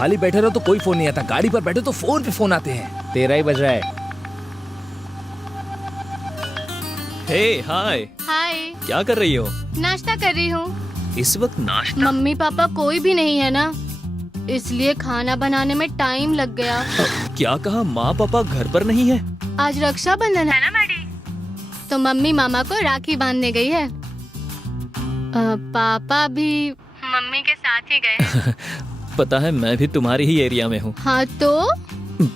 खाली बैठे रहो तो कोई फोन नहीं आता, गाड़ी पर बैठे तो फोन पे फोन आते हैं। तेरा ही बज रहा है। हे हाय, हाय। क्या कर रही हो? नाश्ता कर रही हूँ। इस वक्त नाश्ता? मम्मी पापा कोई भी नहीं है ना, इसलिए खाना बनाने में टाइम लग गया। क्या कहा? माँ पापा घर पर नहीं है? आज रक्षाबंधन है ना मैडी, तो मम्मी मामा को राखी बांधने गई है। पापा भी मम्मी के साथ ही गए। पता है मैं भी तुम्हारी ही एरिया में हूँ। हाँ तो?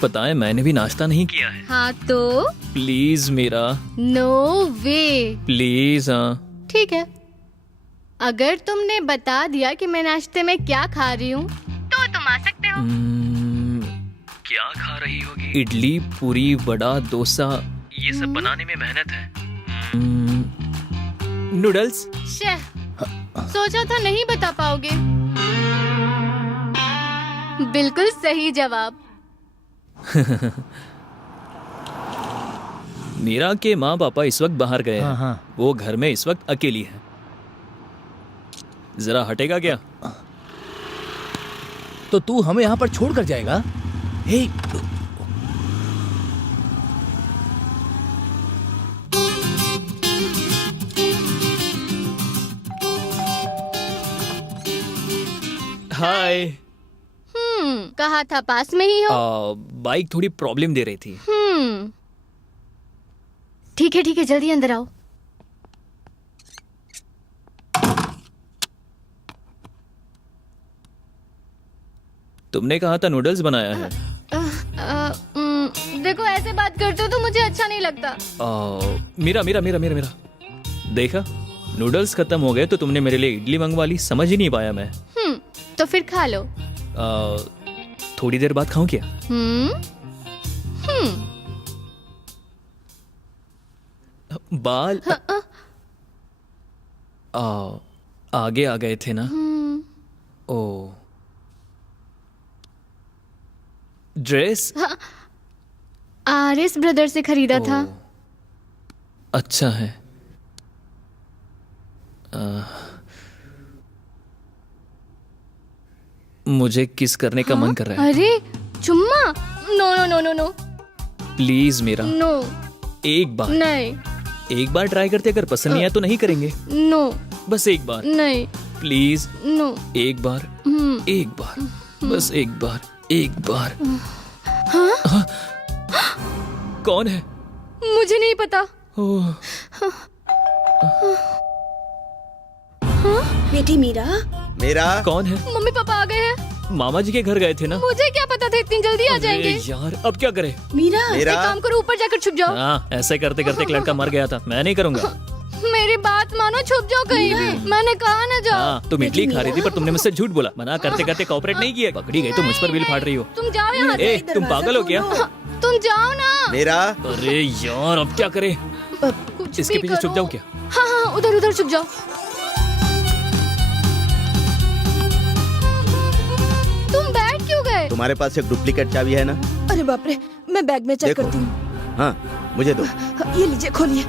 पता है मैंने भी नाश्ता नहीं किया है। हाँ तो? Please Meera. No way. Please. हाँ ठीक है, अगर तुमने बता दिया कि मैं नाश्ते में क्या खा रही हूँ तो तुम आ सकते हो। क्या खा रही होगी? इडली, पूरी, वड़ा, डोसा, ये सब बनाने में मेहनत है। नूडल्स। सोचा था नहीं बता पाओगे। बिल्कुल सही जवाब। मीरा के माँ पापा इस वक्त बाहर गए हैं। हाँ। वो घर में इस वक्त अकेली है। जरा हटेगा क्या? तो तू हमें यहाँ पर छोड़ कर जाएगा? हे, हाय। कहा था पास में ही हो। बाइक थोड़ी प्रॉब्लम दे रही थी। ठीक है जल्दी अंदर आओ। तुमने कहा था नूडल्स बनाया है। देखो ऐसे बात करते हो तो मुझे अच्छा नहीं लगता। मेरा देखा, नूडल्स खत्म हो गए तो तुमने मेरे लिए इडली मंगवा ली। समझ ही नहीं पाया मैं। तो फिर खा लो। थोड़ी देर बाद खाऊं क्या? बाल आगे आ गए थे ना। ओ, ड्रेस आरएस ब्रदर से खरीदा था। अच्छा है। मुझे किस करने का मन कर रहा है। अरे चुम्मा? No no no no no. Please मेरा। नो। एक बार। नहीं। एक बार ट्राई करते, अगर पसंद नहीं आया तो नहीं करेंगे। नो। बस एक बार। नहीं। प्लीज। नो। एक बार। एक बार। बस एक बार। एक बार। हाँ? कौन है? मुझे नहीं पता। ओह, बेटी मीरा। मेरा कौन है? मम्मी पापा आ गए हैं। मामा जी के घर गए थे ना। मुझे क्या पता था इतनी जल्दी आ जाएंगे। अरे यार, अब क्या करें? मीरा। एक काम करो, ऊपर जाकर छुप जाओ। हाँ, ऐसे करते करते एक लड़का मर गया था। मैं नहीं करूँगा। मेरी बात मानो, छुप जाओ कहीं भी। मैंने कहा ना जाओ। हाँ, तुम इडली खा रही थी पर तुमने मुझसे झूठ बोला। मना करते करते कोऑपरेट नहीं किया। पकड़ी गई तो मुझ पर बिल फाड़ रही हो। तुम जाओ यहाँ से। ए, तुम पागल हो क्या? तुम जाओ ना। मेरा। अरे यार, अब क्या करें? कुछ इसके भी पीछे छुप करो। जाऊँ क्या? हाँ, उधर उधर छुप जाओ। तुम बैठ क्यों गए? तुम्हारे पास एक डुप्लीकेट चाबी है ना? अरे बाप रे, मैं बैग में चेक देखो। करती हूँ। हाँ, मुझे दो। ये लीजिए, खोलिए।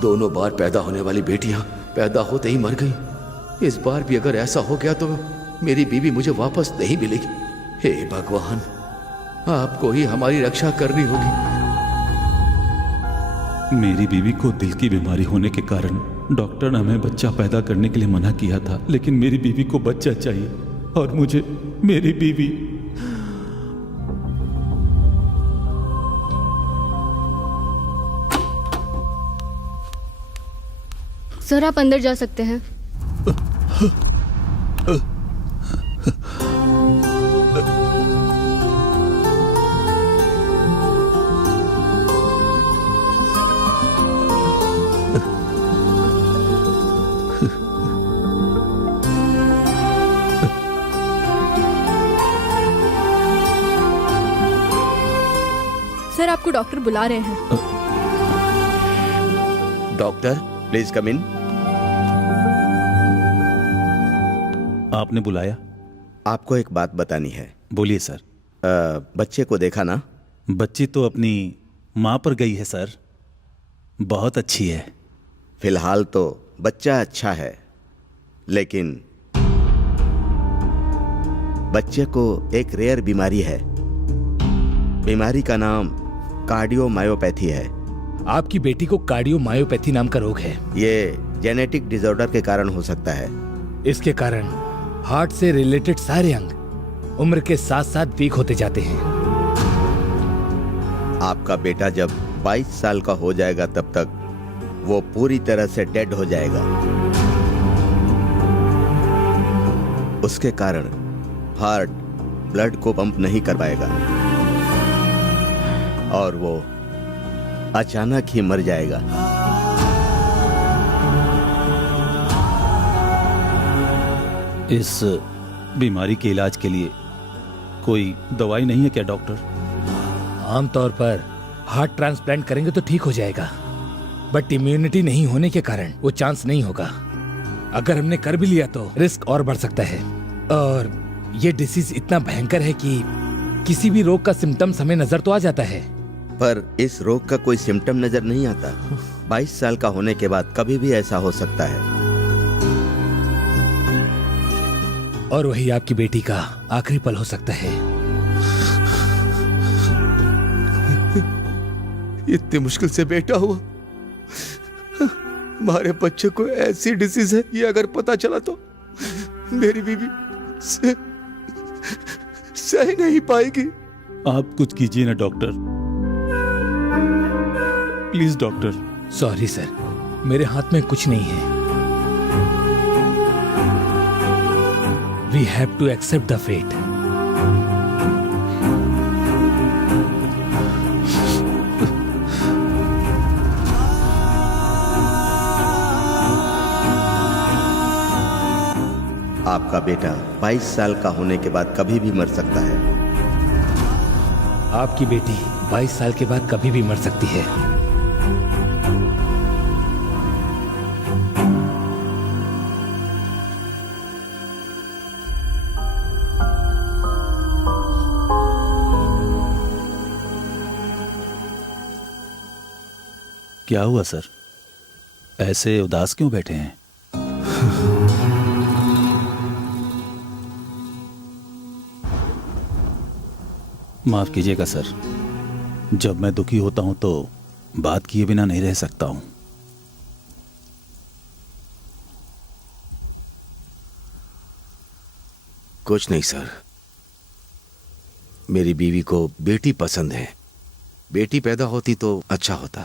दोनों बार पैदा होने वाली बेटियां पैदा होते ही मर गई। इस बार भी अगर ऐसा हो गया तो मेरी बीवी मुझे वापस नहीं मिलेगी। हे भगवान, आपको ही हमारी रक्षा करनी होगी। मेरी बीवी को दिल की बीमारी होने के कारण डॉक्टर ने हमें बच्चा पैदा करने के लिए मना किया था, लेकिन मेरी बीवी को बच्चा चाहिए और मुझे मेरी बीवी। सर आप अंदर जा सकते हैं। सर आपको डॉक्टर बुला रहे हैं। डॉक्टर प्लीज कम इन। आपने बुलाया? आपको एक बात बतानी है। बोलिए सर। बच्चे को देखा ना? बच्ची तो अपनी माँ पर गई है सर, बहुत अच्छी है। फिलहाल तो बच्चा अच्छा है, लेकिन बच्चे को एक रेयर बीमारी है। बीमारी का नाम कार्डियोमायोपैथी है। आपकी बेटी को कार्डियोमायोपैथी नाम का रोग है। ये जेनेटिक डिसऑर्डर के कारण हो सकता है। इसके कारण हार्ट से रिलेटेड सारे अंग उम्र के साथ साथ वीक होते जाते हैं। आपका बेटा जब 22 साल का हो जाएगा तब तक वो पूरी तरह से डेड हो जाएगा। उसके कारण हार्ट ब्लड को पंप नहीं कर पाएगा और वो अचानक ही मर जाएगा। इस बीमारी के इलाज के लिए कोई दवाई नहीं है क्या डॉक्टर? आमतौर पर हार्ट ट्रांसप्लांट करेंगे तो ठीक हो जाएगा, बट इम्यूनिटी नहीं होने के कारण वो चांस नहीं होगा। अगर हमने कर भी लिया तो रिस्क और बढ़ सकता है। और ये डिसीज इतना भयंकर है कि किसी भी रोग का सिम्टम्स हमें नजर तो आ जाता है, पर इस रोग का कोई सिम्टम नजर नहीं आता। 22 साल का होने के बाद कभी भी ऐसा हो सकता है। और वही आपकी बेटी का आखिरी पल हो सकता है। इतनी मुश्किल से बेटा हुआ, हमारे बच्चे को ऐसी डिसीज है, ये अगर पता चला तो मेरी बीवी सह नहीं पाएगी। आप कुछ कीजिए ना doctor, please doctor. Sorry sir, मेरे हाथ में कुछ नहीं है। We have to accept the fate. आपका बेटा 22 साल का होने के बाद कभी भी मर सकता है। आपकी बेटी 22 साल के बाद कभी भी मर सकती है। क्या हुआ सर, ऐसे उदास क्यों बैठे हैं? माफ कीजिएगा सर, जब मैं दुखी होता हूं तो बात किए बिना नहीं रह सकता हूं। कुछ नहीं सर, मेरी बीवी को बेटी पसंद है। बेटी पैदा होती तो अच्छा होता,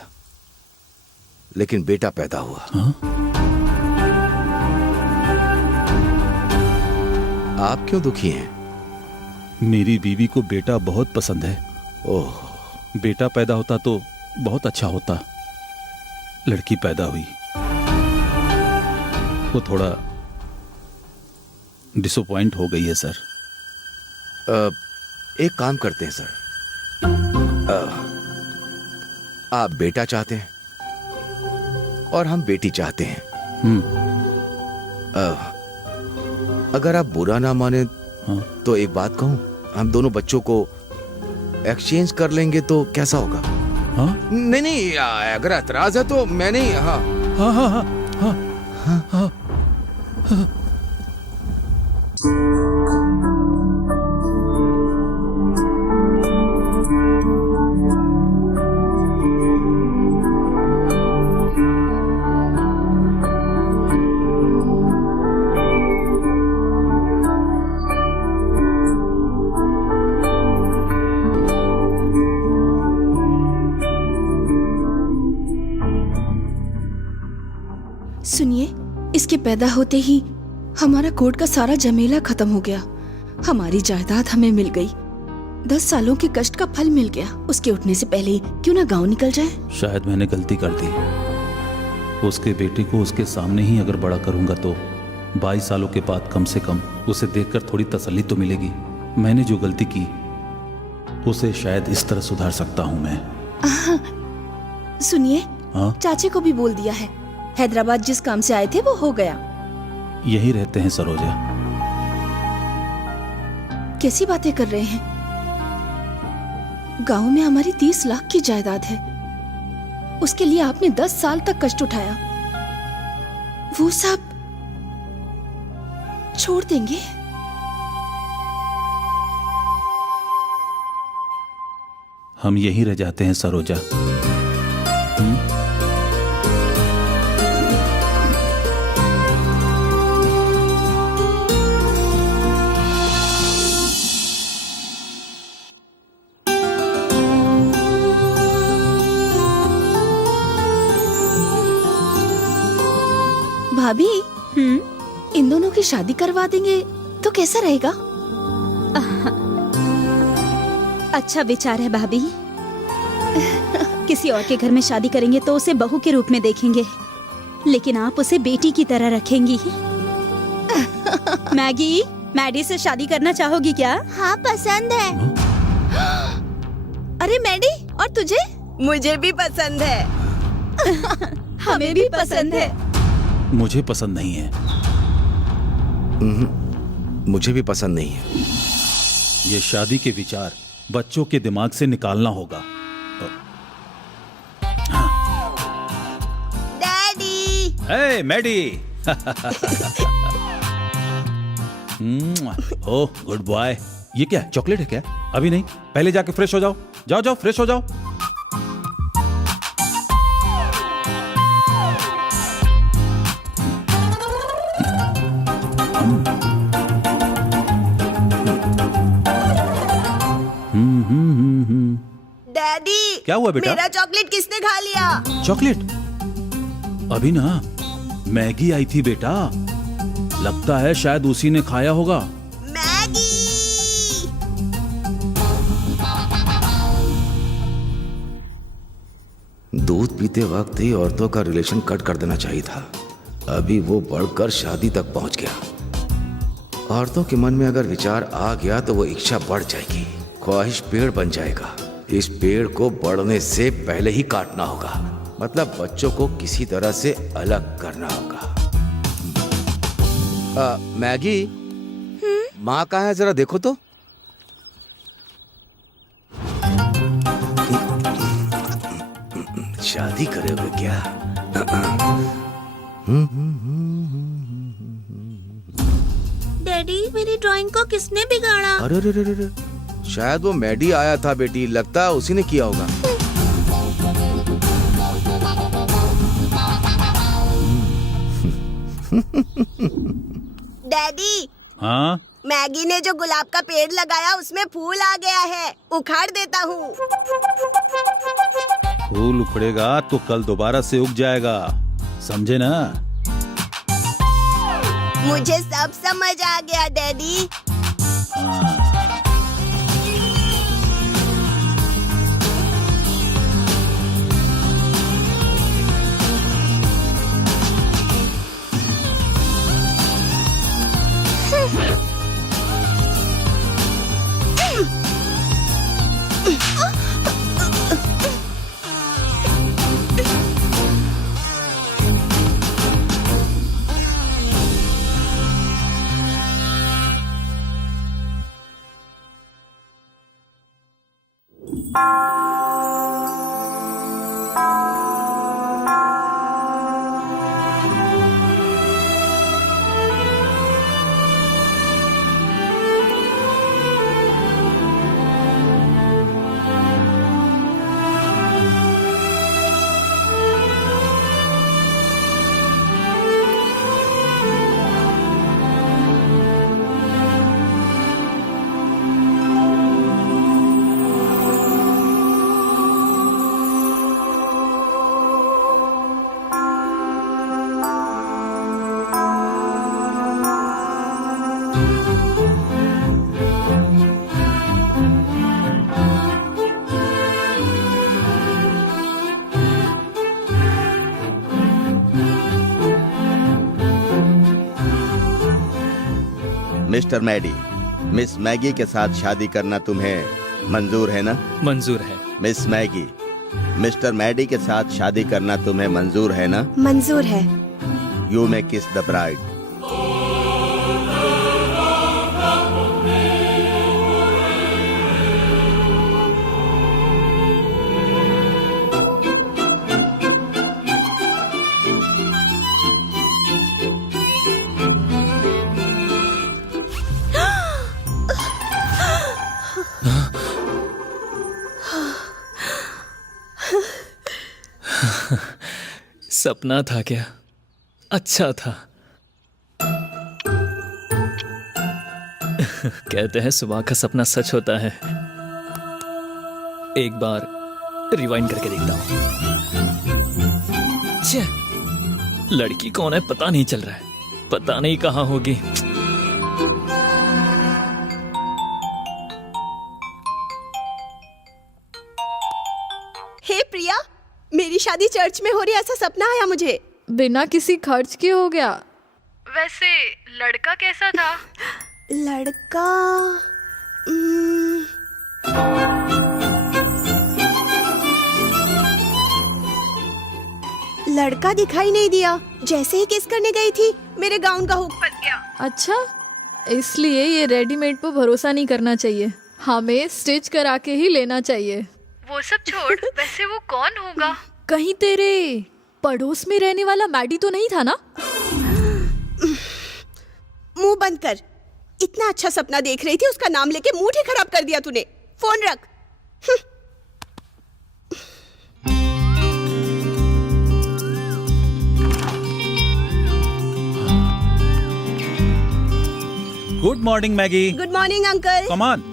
लेकिन बेटा पैदा हुआ। हाँ? आप क्यों दुखी हैं? मेरी बीवी को बेटा बहुत पसंद है। ओह, बेटा पैदा होता तो बहुत अच्छा होता। लड़की पैदा हुई, वो थोड़ा डिसअपॉइंट हो गई है सर। एक काम करते हैं सर, आप बेटा चाहते हैं और हम बेटी चाहते हैं। अगर आप बुरा ना माने हाँ? तो एक बात कहूं, हम दोनों बच्चों को एक्सचेंज कर लेंगे तो कैसा होगा? हाँ नहीं नहीं, अगर एतराज है तो मैं नहीं। हाँ हाँ हाँ हाँ हाँ हाँ हाँ। सुनिए, इसके पैदा होते ही हमारा कोर्ट का सारा झमेला खत्म हो गया। हमारी जायदाद हमें मिल गई। 10 सालों के कष्ट का फल मिल गया। उसके उठने से पहले ही क्यों ना गांव निकल जाए। शायद मैंने गलती कर दी। उसके बेटे को उसके सामने ही अगर बड़ा करूंगा तो 22 सालों के बाद कम से कम उसे देखकर थोड़ी तसल्ली तो मिलेगी। मैंने जो गलती की उसे शायद इस तरह सुधार सकता हूं मैं। सुनिए, हाँ चाचे को भी बोल दिया है। हैदराबाद जिस काम से आए थे वो हो गया। यही रहते हैं सरोजा। कैसी बातें कर रहे हैं? गांव में हमारी 30 लाख की जायदाद है। उसके लिए आपने 10 साल तक कष्ट उठाया। वो सब छोड़ देंगे? हम यही रह जाते हैं सरोजा। भाभी, इन दोनों की शादी करवा देंगे तो कैसा रहेगा? अच्छा विचार है भाभी। किसी और के घर में शादी करेंगे तो उसे बहू के रूप में देखेंगे, लेकिन आप उसे बेटी की तरह रखेंगी। मैडी से शादी करना चाहोगी क्या? हाँ, पसंद है। अरे मैडी, और तुझे? मुझे भी पसंद है। हमें भी पसंद है। मुझे पसंद नहीं है। मुझे भी पसंद नहीं है। ये शादी के विचार बच्चों के दिमाग से निकालना होगा। डैडी। हे मैडी। Oh good boy. ये क्या चॉकलेट है क्या? अभी नहीं, पहले जाके फ्रेश हो जाओ। जाओ जाओ फ्रेश हो जाओ। डैडी, क्या हुआ बेटा? मेरा चॉकलेट किसने खा लिया? चॉकलेट? अभी ना मैगी आई थी बेटा, लगता है शायद उसी ने खाया होगा। मैगी। दूध पीते वक्त ही औरतों का रिलेशन कट कर देना चाहिए था। अभी वो बढ़कर शादी तक पहुंच गया। औरतों के मन में अगर विचार आ गया तो वो इच्छा बढ़ जाएगी, ख्वाहिश पेड़ बन जाएगा। इस पेड़ को बढ़ने से पहले ही काटना होगा, मतलब बच्चों को किसी तरह से अलग करना होगा। मैगी, माँ कहाँ है, जरा देखो तो। शादी करोगे क्या? डैडी, मेरी ड्राइंग को किसने बिगाड़ा? अरे अरे अरे अरे, शायद वो मैडी आया था बेटी, लगता है उसी ने किया होगा। डैडी, हाँ मैगी ने जो गुलाब का पेड़ लगाया उसमें फूल आ गया है, उखाड़ देता हूँ। फूल उखड़ेगा तो कल दोबारा से उग जाएगा, समझे ना? मुझे सब समझ आ गया डैडी। हाँ। मिस्टर मैडी, मिस मैगी के साथ शादी करना तुम्हें मंजूर है ना? मंजूर है। मिस मैगी, मिस्टर मैडी के साथ शादी करना तुम्हें मंजूर है ना? मंजूर है। यू मे किस द ब्राइड। सपना था क्या? अच्छा था। कहते हैं सुबह का सपना सच होता है। एक बार रिवाइंड करके देखता हूं। छे, लड़की कौन है पता नहीं चल रहा है। पता नहीं कहां होगी। हे प्रिया, मेरी शादी चर्च में हो रही, ऐसा सपना आया मुझे। बिना किसी खर्च के हो गया। वैसे लड़का कैसा था? लड़का लड़का दिखाई नहीं दिया। जैसे ही किस करने गई थी, मेरे गाउन का हुक फंस गया। अच्छा, इसलिए ये रेडीमेड पर भरोसा नहीं करना चाहिए, हमें स्टिच करा के ही लेना चाहिए। वो सब छोड़, वैसे वो कौन होगा? कहीं तेरे पड़ोस में रहने वाला मैडी तो नहीं था ना? मुंह बंद कर। इतना अच्छा सपना देख रही थी, उसका नाम लेके मूड ही खराब कर दिया तूने। फोन रख। Good morning Maggi. Good morning uncle. Come on.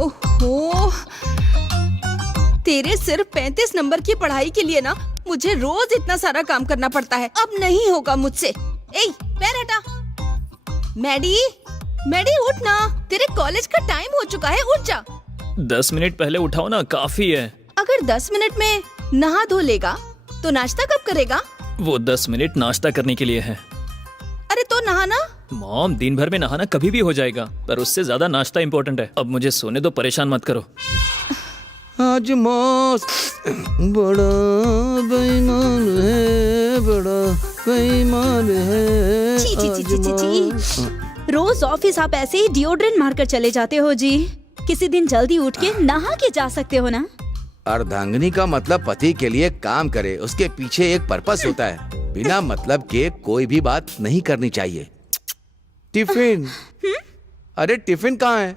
ओहो, तेरे सिर्फ 35 नंबर की पढ़ाई के लिए ना मुझे रोज इतना सारा काम करना पड़ता है। अब नहीं होगा मुझसे। ए, पैर हटा। मैडी, मैडी उठ ना, तेरे कॉलेज का टाइम हो चुका है, उठ जा। 10 मिनट पहले उठाओ ना, काफी है। अगर 10 मिनट में नहा धो लेगा तो नाश्ता कब करेगा? वो 10 मिनट नाश्ता करने के लिए है। अरे तो नहाना। मॉम, दिन भर में नहाना कभी भी हो जाएगा, पर उससे ज्यादा नाश्ता इम्पोर्टेंट है। अब मुझे सोने दो, परेशान मत करो। आज मौसम बड़ा बेईमान है, बड़ा बेईमान है। ची ची ची ची ची ची। रोज ऑफिस आप ऐसे ही डिओड्रेंट मारकर चले जाते हो जी। किसी दिन जल्दी उठ के नहा के जा सकते हो ना। अर्धांगिनी का मतलब पति के लिए काम करे, उसके पीछे एक पर्पस होता है। बिना मतलब के कोई भी बात नहीं करनी चाहिए। टिफिन, अरे टिफिन कहाँ है?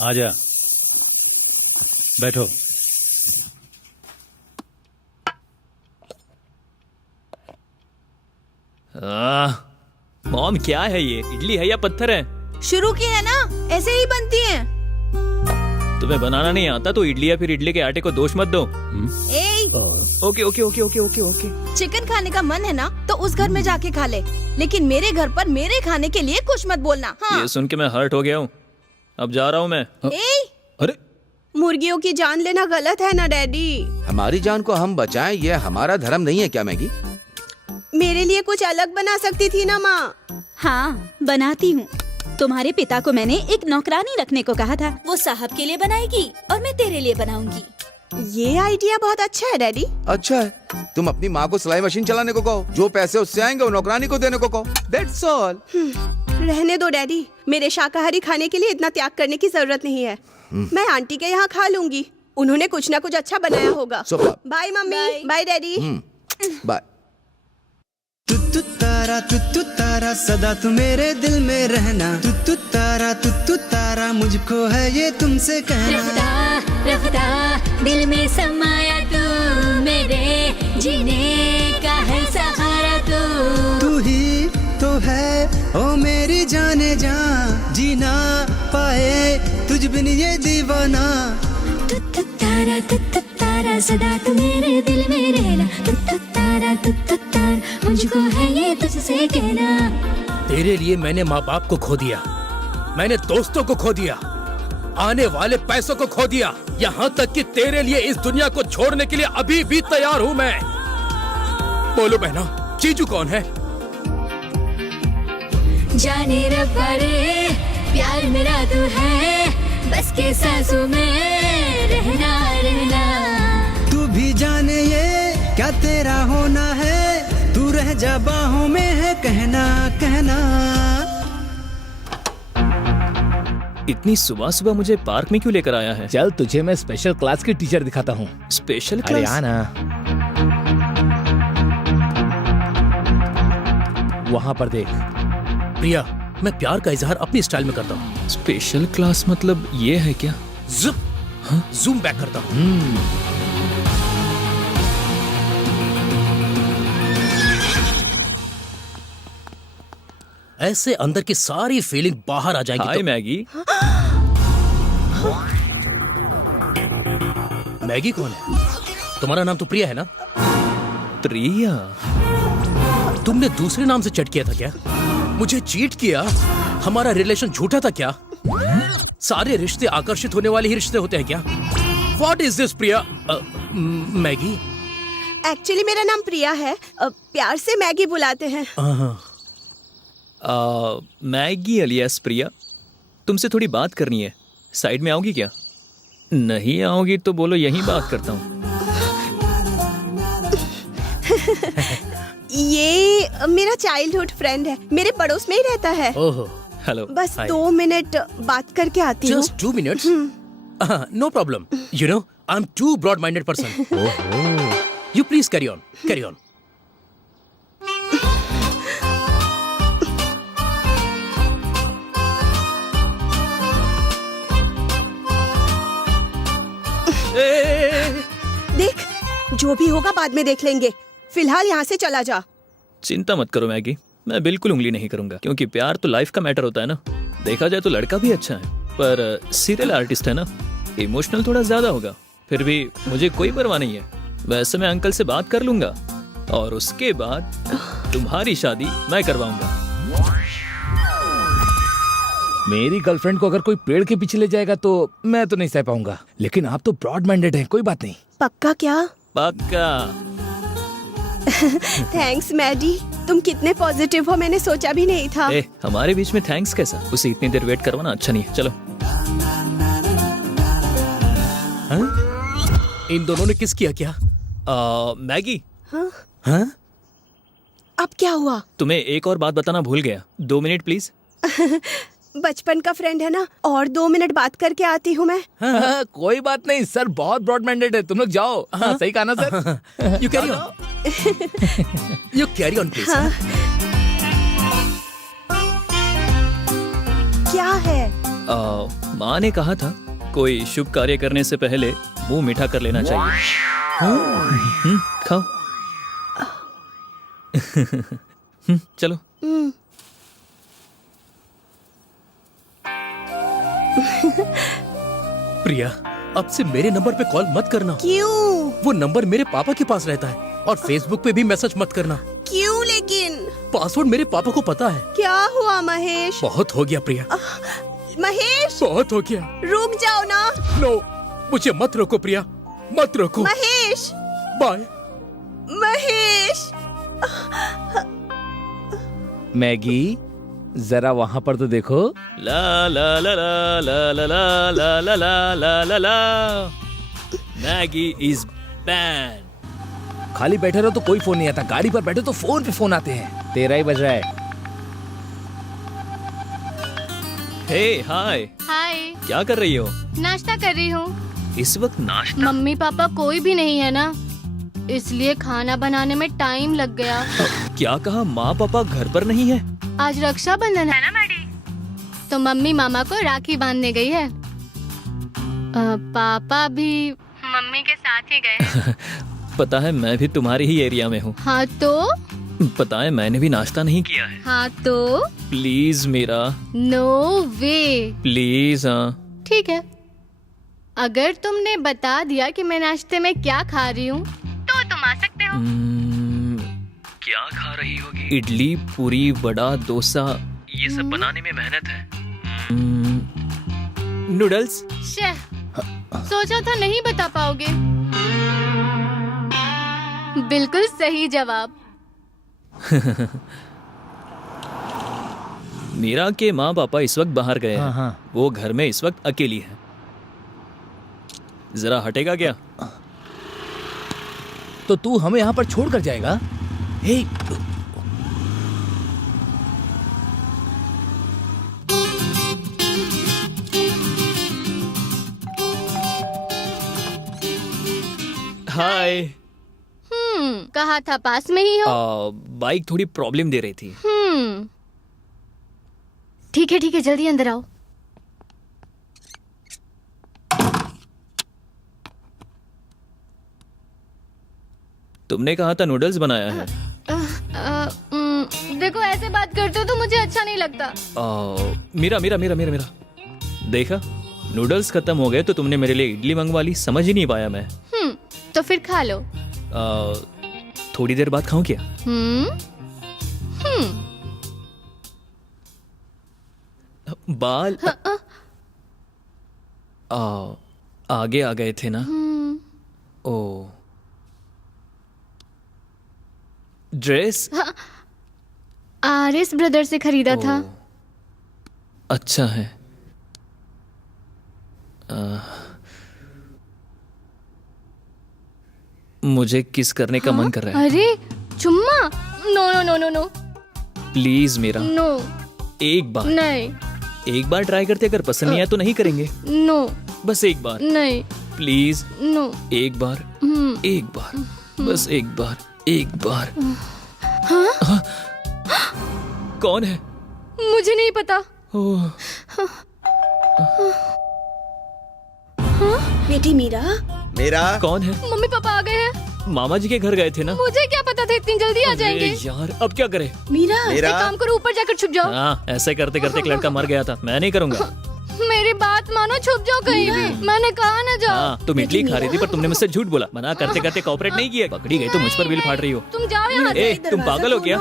आजा, बैठो। मॉम, क्या है ये? इडली है या पत्थर है? शुरू की है ना, ऐसे ही बनती है। तुम्हें बनाना नहीं आता तो इडली या फिर इडली के आटे को दोष मत दो। Okay okay okay okay okay okay. Chicken खाने का मन है ना तो उस घर में जाके खा ले, लेकिन मेरे घर पर मेरे खाने के लिए कुछ मत बोलना। हाँ? ये सुन के मैं हर्ट हो गया हूँ। अब जा रहा हूँ मैं। अरे, मुर्गियों की जान लेना गलत है ना डैडी? हमारी जान को हम बचाएं, ये हमारा धर्म नहीं है क्या मैगी? मेरे लिए कुछ अलग बना सकती थी ना माँ। हाँ, बनाती हूँ। तुम्हारे पिता को मैंने एक नौकरानी रखने को कहा था, वो साहब के लिए बनाएगी और मैं तेरे लिए बनाऊंगी। ये आइडिया बहुत अच्छा है डैडी। अच्छा है, तुम अपनी माँ को सिलाई मशीन चलाने को कहो, जो पैसे उससे आएंगे वो नौकरानी को देने को कहो। That's all। रहने दो डैडी, मेरे शाकाहारी खाने के लिए इतना त्याग करने की जरूरत नहीं है। मैं आंटी के यहाँ खा लूंगी, उन्होंने कुछ ना कुछ अच्छा बनाया होगा। Bye mummy, bye daddy. Bye. तुत्तु तारा सदा तू मेरे दिल में रहना। तुत्तु तारा मुझको है ये तुमसे कहना। रफ्ता रफ्ता दिल में समाया तू, मेरे जीने का है सहारा तू। तू ही तो है ओ मेरी जाने जा, जीना पाए तुझ बिन ये दीवाना। तुत्तु तारा तारा सदा तू मेरे दिल में रहना, तू तारा मुझको है ये तुझसे कहना। तेरे लिए मैंने माँ बाप को खो दिया, मैंने दोस्तों को खो दिया, आने वाले पैसों को खो दिया, यहाँ तक कि तेरे लिए इस दुनिया को छोड़ने के लिए अभी भी तैयार हूँ मैं। बोलो बहना, जीजू कौन है? जाने रब्बा रे प्यार मेरा तू है, बस के सांसों में रहना रहना। तू भी जाने ये क्या तेरा होना है, तू रह जा बाहों में है कहना कहना। इतनी सुबह सुबह मुझे पार्क में क्यों लेकर आया है? चल तुझे मैं स्पेशल क्लास की टीचर दिखाता हूँ। स्पेशल अरे क्लास? आना, वहाँ पर देख। प्रिया, मैं प्यार का इजहार अपनी स्टाइल में करता हूँ। स्पेशल क्लास मतलब ये है क्या? जूम बैक करता हूँ। ऐसे अंदर की सारी फीलिंग बाहर आ जाएगी। हाय मैगी। मैगी कौन है? तुम्हारा नाम तो प्रिया है ना? प्रिया? तुमने दूसरे नाम से चैट किया था क्या? मुझे चीट किया? हमारा रिलेशन झूठा था क्या? सारे रिश्ते आकर्षित होने वाले ही रिश्ते होते हैं क्या? What is this Priya? Maggi? Actually मेरा नाम प्रिया है, प्यार से मैगी बुलाते हैं। मैगी अलियास प्रिया, तुमसे थोड़ी बात करनी है, साइड में आओगी क्या? नहीं आओगी तो बोलो, यहीं बात करता हूँ। ये मेरा चाइल्डहुड फ्रेंड है, मेरे पड़ोस में ही रहता है। ओहो, हेलो। बस 2 मिनट बात करके आती हूँ। Just 2 minutes? No problem. You know, I'm too broad-minded person. You please carry on. Carry on. देख, जो भी होगा बाद में देख लेंगे, फिलहाल यहाँ से चला जा। चिंता मत करो मैगी, मैं बिल्कुल उंगली नहीं करूंगा, क्योंकि प्यार तो लाइफ का मैटर होता है ना। देखा जाए तो लड़का भी अच्छा है, पर सीरियल आर्टिस्ट है ना, इमोशनल थोड़ा ज्यादा होगा। फिर भी मुझे कोई परवाह नहीं है। वैसे मैं अंकल से बात कर लूंगा और उसके बाद तुम्हारी शादी मैं करवाऊंगा। मेरी गर्लफ्रेंड को अगर कोई पेड़ के पीछे ले जाएगा तो मैं तो नहीं सह पाऊंगा, लेकिन आप तो ब्रॉड माइंडेड हैं, कोई बात नहीं। पक्का क्या? पक्का। थैंक्स मैडी, तुम कितने पॉजिटिव हो, मैंने सोचा भी नहीं था। हमारे बीच में थैंक्स कैसा? उसे इतनी देर वेट करवाना अच्छा नहीं है। चलो। इन दोनों ने किस किया क्या? मैगी। हाँ? अब क्या हुआ? तुम्हें एक और बात बताना भूल गया, 2 मिनट प्लीज। बचपन का फ्रेंड है ना, और 2 मिनट बात करके आती हूँ मैं। कोई बात नहीं सर, बहुत ब्रॉड माइंडेड है, तुम लोग जाओ। सही कहा ना sir? You carry on. You carry on please. क्या है? माँ ने कहा था कोई शुभ कार्य करने से पहले मुंह मीठा कर लेना चाहिए। खाओ। चलो। प्रिया, अब से मेरे नंबर पे कॉल मत करना। क्यों? वो नंबर मेरे पापा के पास रहता है, और फेसबुक पे भी मैसेज मत करना। क्यों लेकिन? पासवर्ड मेरे पापा को पता है। क्या हुआ महेश? बहुत हो गया प्रिया। महेश, बहुत हो गया। रुक जाओ ना। नो, मुझे मत रोको प्रिया, मत रोको। महेश, बाय। महेश। मैगी, जरा वहाँ पर तो देखो। ला ला ला ला ला ला ला ला ला ला ला ला ला। Maggi is ban. खाली बैठे रहो तो कोई फोन नहीं आता, गाड़ी पर बैठो तो फोन पे फोन आते हैं। तेरा ही बज रहा है। हे हाय। हाय। क्या कर रही हो? नाश्ता कर रही हूँ। इस वक्त नाश्ता? मम्मी पापा कोई भी नहीं है ना, इसलिए खाना बनाने में टाइम लग गया। क्या कहा? माँ पापा घर पर नहीं है? आज रक्षाबंधन है ना मैडी, तो मम्मी मामा को राखी बांधने गई है। पापा भी मम्मी के साथ ही गए। पता है मैं भी तुम्हारी ही एरिया में हूँ। हाँ तो? पता है मैंने भी नाश्ता नहीं किया है। हाँ तो? प्लीज मेरा। No way. प्लीज। हाँ ठीक है, अगर तुमने बता दिया कि मैं नाश्ते में क्या खा रही हूँ तो तुम आ सकते हो। क्या खा रही होगी? इडली, पूरी, वड़ा, डोसा, ये सब बनाने में मेहनत है। नूडल्स। सोचा था नहीं बता पाओगे। बिल्कुल सही जवाब। मीरा के माँ पापा इस वक्त बाहर गए हैं। वो घर में इस वक्त अकेली है। जरा हटेगा क्या? तो तू हमें यहाँ पर छोड़ कर जाएगा? हे हाय। कहा था पास में ही हो। बाइक थोड़ी प्रॉब्लम दे रही थी। ठीक है जल्दी अंदर आओ। तुमने कहा था नूडल्स बनाया है। देखो ऐसे बात करते हो तो मुझे अच्छा नहीं लगता। मीरा देखा, नूडल्स खत्म हो गए तो तुमने मेरे लिए इडली मंगवा ली। समझ ही नहीं पाया मैं। तो फिर खा लो। थोड़ी देर बाद खाऊं क्या? बाल आगे आ गए थे ना। ओ ड्रेस आरएस ब्रदर से खरीदा था। अच्छा है। मुझे किस करने का मन कर रहा है। अरे चुम्मा? नो। Please Meera, no. एक बार। नहीं। एक बार ट्राई करते, अगर पसंद नहीं आया तो नहीं करेंगे। नो। बस एक बार। नहीं। प्लीज। नो। एक बार। एक बार। बस एक बार। एक बार। हाँ? कौन है? मुझे नहीं पता। बेटी मीरा। मेरा कौन है? मम्मी पापा आ गए हैं। मामा जी के घर गए थे ना। मुझे क्या पता था इतनी जल्दी आ जाएंगे। यार अब क्या करें? मीरा एक काम करो, ऊपर जाकर छुप जाओ। हाँ, ऐसे करते करते एक लड़का मर गया था। मैं नहीं करूँगा। मेरी बात मानो, छुप जाओ कहीं भी। मैंने कहा ना जाओ। हाँ, तुम इडली खा रही थी पर तुमने मुझसे झूठ बोला। मना करते करते कोऑपरेट नहीं किया। पकड़ी गई तो मुझ पर बिल फाड़ रही हो। तुम जाओ यहाँ से। तुम पागल हो क्या?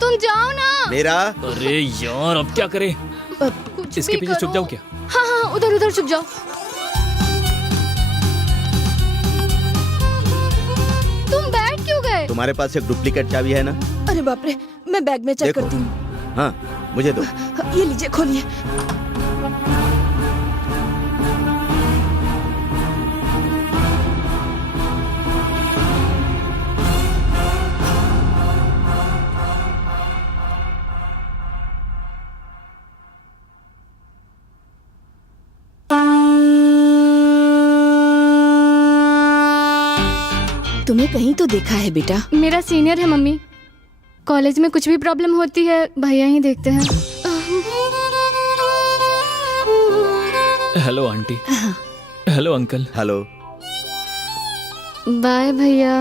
तुम जाओ ना। मेरा। अरे यार अब क्या करें? इसके पीछे छुप जाऊँ क्या? हाँ, उधर छुप जाओ। तुम बैठ क्यों गए? तुम्हारे पास एक डुप्लीकेट चाबी है ना? अरे बाप रे, मैं बैग में चेक करती हूँ। हाँ, मुझे दो। ये लीजिए, खोलिए। तुम्हें कहीं तो देखा है बेटा। मेरा सीनियर है मम्मी। कॉलेज में कुछ भी प्रॉब्लम होती है भैया ही देखते हैं। Hello aunty. Hello uncle. Hello. Bye भैया।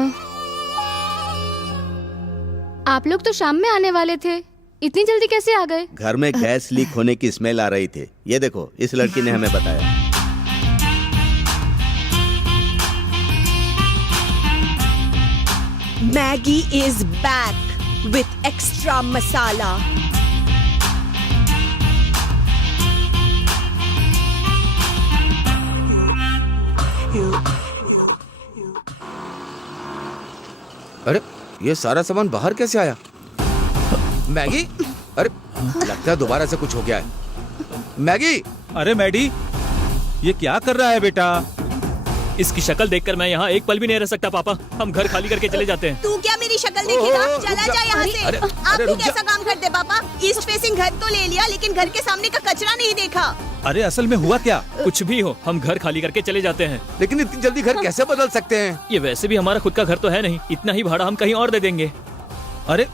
आप लोग तो शाम में आने वाले थे, इतनी जल्दी कैसे आ गए? घर में गैस लीक होने की स्मेल आ रही थी। ये देखो, इस लड़की ने हमें बताया। Maggie is back with extra masala. अरे ये सारा सामान बाहर कैसे आया? मैगी? अरे लगता है दोबारा से कुछ हो गया है। मैगी! अरे मैडी, ये क्या कर रहा है बेटा? इसकी शक्ल देखकर मैं यहाँ एक पल भी नहीं रह सकता पापा। हम घर खाली करके चले जाते हैं। तू क्या मेरी शक्ल देखेगा? चला जा यहाँ से। आप भी कैसा काम करते पापा? ईस्ट फेसिंग घर तो ले लिया लेकिन घर के सामने का कचरा नहीं देखा। अरे असल में हुआ क्या? कुछ भी हो, हम घर खाली करके चले जाते हैं। लेकिन इतनी जल्दी घर कैसे बदल सकते हैं? ये वैसे भी हमारा खुद का घर तो है नहीं। इतना ही भाड़ा हम कहीं और दे देंगे। अरे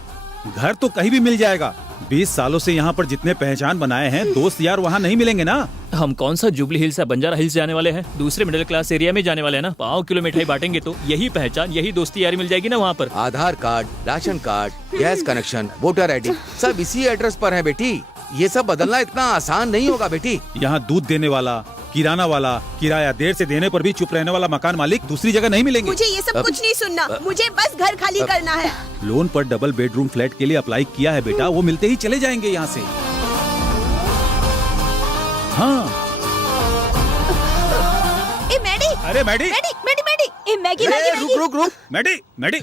घर तो कहीं भी मिल जाएगा। 20 सालों से यहाँ पर जितने पहचान बनाए हैं, दोस्त यार वहाँ नहीं मिलेंगे ना। हम कौन सा जुबली हिल्स या बंजारा हिल्स जाने वाले हैं? दूसरे मिडिल क्लास एरिया में जाने वाले हैं ना। 5 किलो मिठाई बांटेंगे तो यही पहचान, यही दोस्ती यारी मिल जाएगी ना वहाँ पर। Aadhaar card, ration card, gas connection, voter ID सब इसी एड्रेस पर है बेटी। ये सब बदलना इतना आसान नहीं होगा बेटी। यहाँ दूध देने वाला, किराना वाला, किराया देर से देने पर भी चुप रहने वाला मकान मालिक दूसरी जगह नहीं मिलेंगे। मुझे ये सब कुछ नहीं सुनना, मुझे बस घर खाली करना है। लोन पर डबल बेडरूम फ्लैट के लिए अप्लाई किया है बेटा, वो मिलते ही चले जाएंगे यहाँ से। हाँ। ए मैडी, अरे मैडी, ए मैगी, रुक मैडी।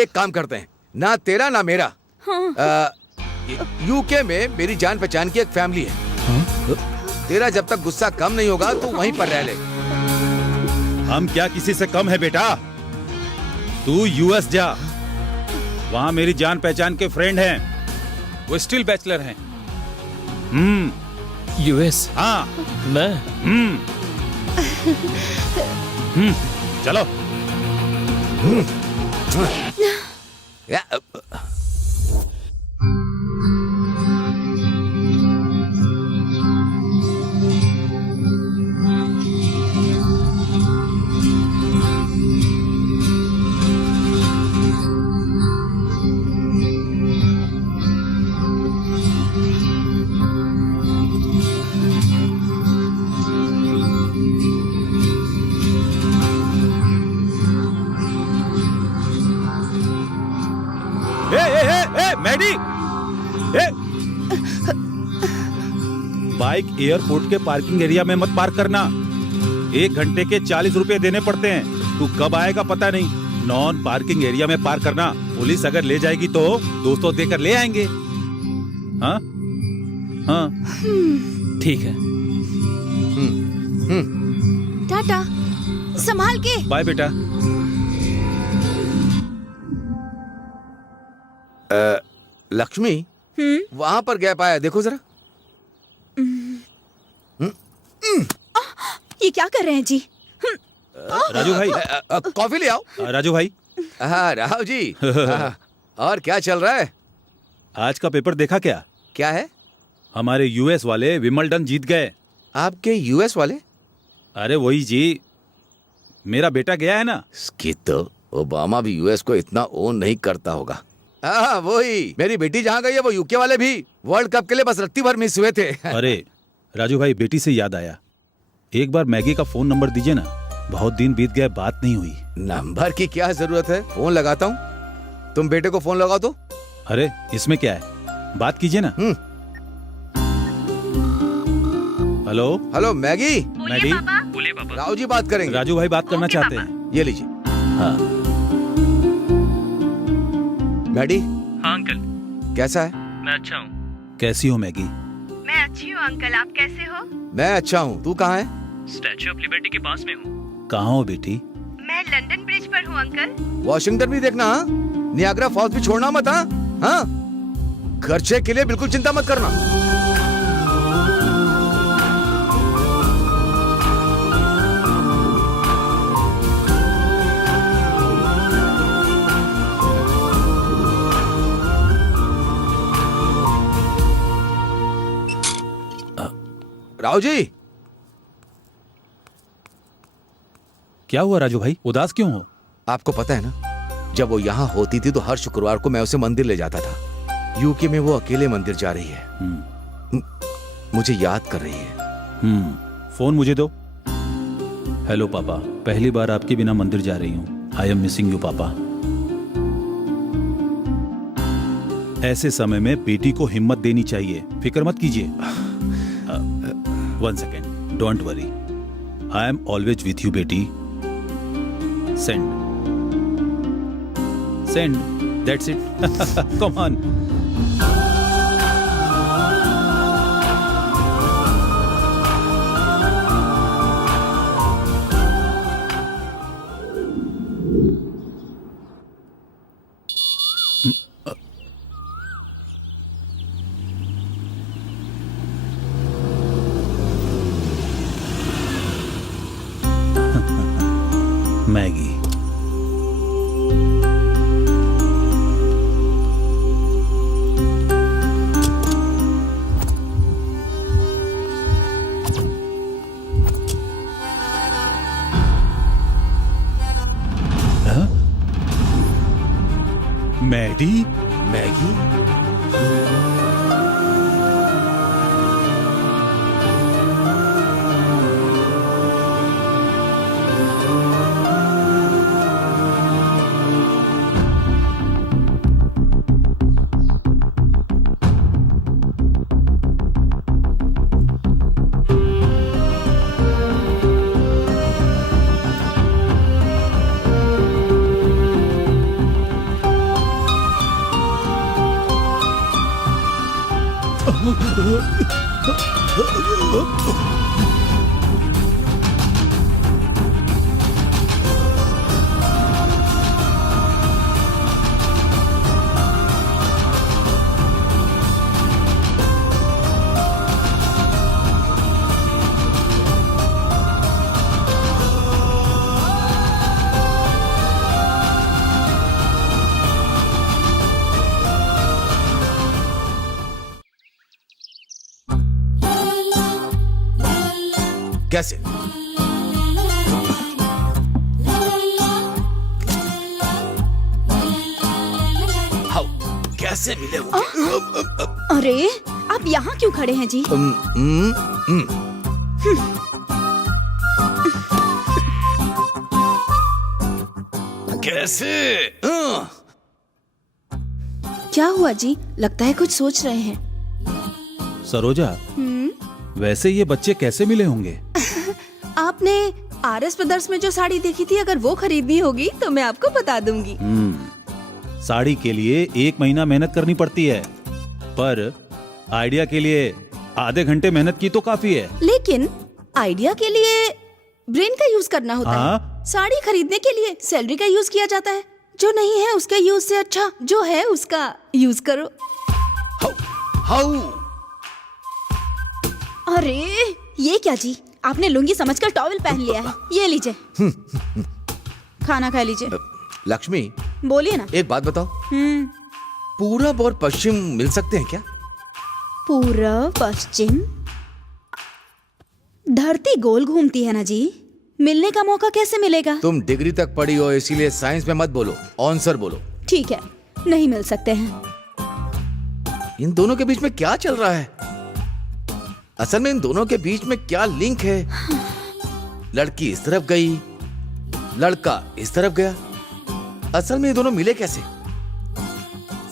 एक काम करते हैं, ना तेरा ना मेरा। यूके में मेरी जान पहचान की एक फैमिली है। तेरा जब तक गुस्सा कम नहीं होगा तो वहीं पर रह ले। हम क्या किसी से कम है बेटा? तू यूएस जा, वहाँ मेरी जान पहचान के फ्रेंड हैं, वो स्टिल बैचलर हैं। यूएस? हाँ। मैं? चलो। मैडी, बाइक एयरपोर्ट के पार्किंग एरिया में मत पार्क करना। 1 घंटे के 40 रुपए देने पड़ते हैं। तू कब आएगा पता नहीं। नॉन पार्किंग एरिया में पार्क करना। पुलिस अगर ले जाएगी तो दोस्तों देकर ले आएंगे। हाँ हाँ ठीक है। टाटा, संभाल के। बाय बेटा। लक्ष्मी, वहाँ पर गैप आया, देखो जरा। ये क्या कर रहे हैं जी? राजू भाई, कॉफी ले आओ। राजू भाई। हाँ राव जी। और क्या चल रहा है? आज का पेपर देखा क्या? क्या है? हमारे यूएस वाले विमल्डन जीत गए। आपके यूएस वाले? अरे वही जी, मेरा बेटा गया है ना। इसकी तो ओबामा भी यूएस को इतना ओन नहीं करता होगा। हाँ वही, मेरी बेटी जहाँ गई है वो यूके वाले भी वर्ल्ड कप के लिए बस रत्ती भर मिस हुए थे। अरे राजू भाई, बेटी से याद आया, एक बार मैगी का फोन नंबर दीजिए ना। बहुत दिन बीत गए, बात नहीं हुई। नंबर की क्या जरूरत है, फोन लगाता हूँ। तुम बेटे को फोन लगाओ तो। अरे इसमें क्या है, बात कीजिए ना। Hello hello Maggi. मैगी, बोलिए पापा। राव जी बात करेंगे। राजू भाई बात करना चाहते हैं। ये लीजिए। हाँ मैडी। हाँ अंकल। कैसा है? मैं अच्छा हूँ। कैसी हो मैगी? मैं अच्छी हूँ अंकल, आप कैसे हो? मैं अच्छा हूँ, तू कहाँ है? स्टैच्यू ऑफ लिबर्टी के पास में हूँ। कहाँ हो बेटी? मैं लंदन ब्रिज पर हूँ अंकल। वॉशिंगटन भी देखना, हाँ? नियाग्रा फॉल्स भी छोड़ना मत। हाँ हाँ, खर्चे के लिए बिल्कुल चिंता मत करना। राव जी। क्या हुआ राजू भाई, उदास क्यों हो? आपको पता है ना, जब वो यहाँ होती थी तो हर शुक्रवार को मैं उसे मंदिर ले जाता था। यूके में वो अकेले मंदिर जा रही है। मुझे याद कर रही है। फोन मुझे दो। हेलो पापा, पहली बार आपके बिना मंदिर जा रही हूँ। आई एम मिसिंग यू पापा। ऐसे समय में बेटी को हिम्मत देनी चाहिए, फिक्र मत कीजिए। 1 second, don't worry. I am always with you, बेटी. Send. That's it. Come on. Maggie. Maddie? Maggie? कैसे? हाउ कैसे मिले होंगे? अरे आप यहाँ क्यों खड़े हैं जी? कैसे? क्या हुआ जी? लगता है कुछ सोच रहे हैं। सरोजा, वैसे ये बच्चे कैसे मिले होंगे? आपने RS ब्रदर्स में जो साड़ी देखी थी, अगर वो खरीदनी होगी तो मैं आपको बता दूंगी। साड़ी के लिए 1 महीना मेहनत करनी पड़ती है, पर आइडिया के लिए आधे घंटे मेहनत की तो काफी है। लेकिन आइडिया के लिए ब्रेन का यूज करना होता हाँ? है। साड़ी खरीदने के लिए सैलरी का यूज किया जाता है। जो नहीं है उसके यूज से अच्छा जो है उसका यूज करो। हाउ? अरे ये क्या जी? आपने लुंगी समझकर टॉवल पहन लिया है। ये लीजिए, खाना खा लीजिए। लक्ष्मी, बोलिए ना। एक बात बताओ, पूरब और पश्चिम मिल सकते हैं क्या? पूरब पश्चिम? धरती गोल घूमती है ना जी, मिलने का मौका कैसे मिलेगा? तुम डिग्री तक पढ़ी हो, इसीलिए साइंस में मत बोलो, आंसर बोलो। ठीक है, नहीं मिल सकते हैं। इन दोनों के बीच में क्या चल रहा है? असल में इन दोनों के बीच में क्या लिंक है? लड़की इस तरफ गई, लड़का इस तरफ गया। असल में ये दोनों मिले कैसे?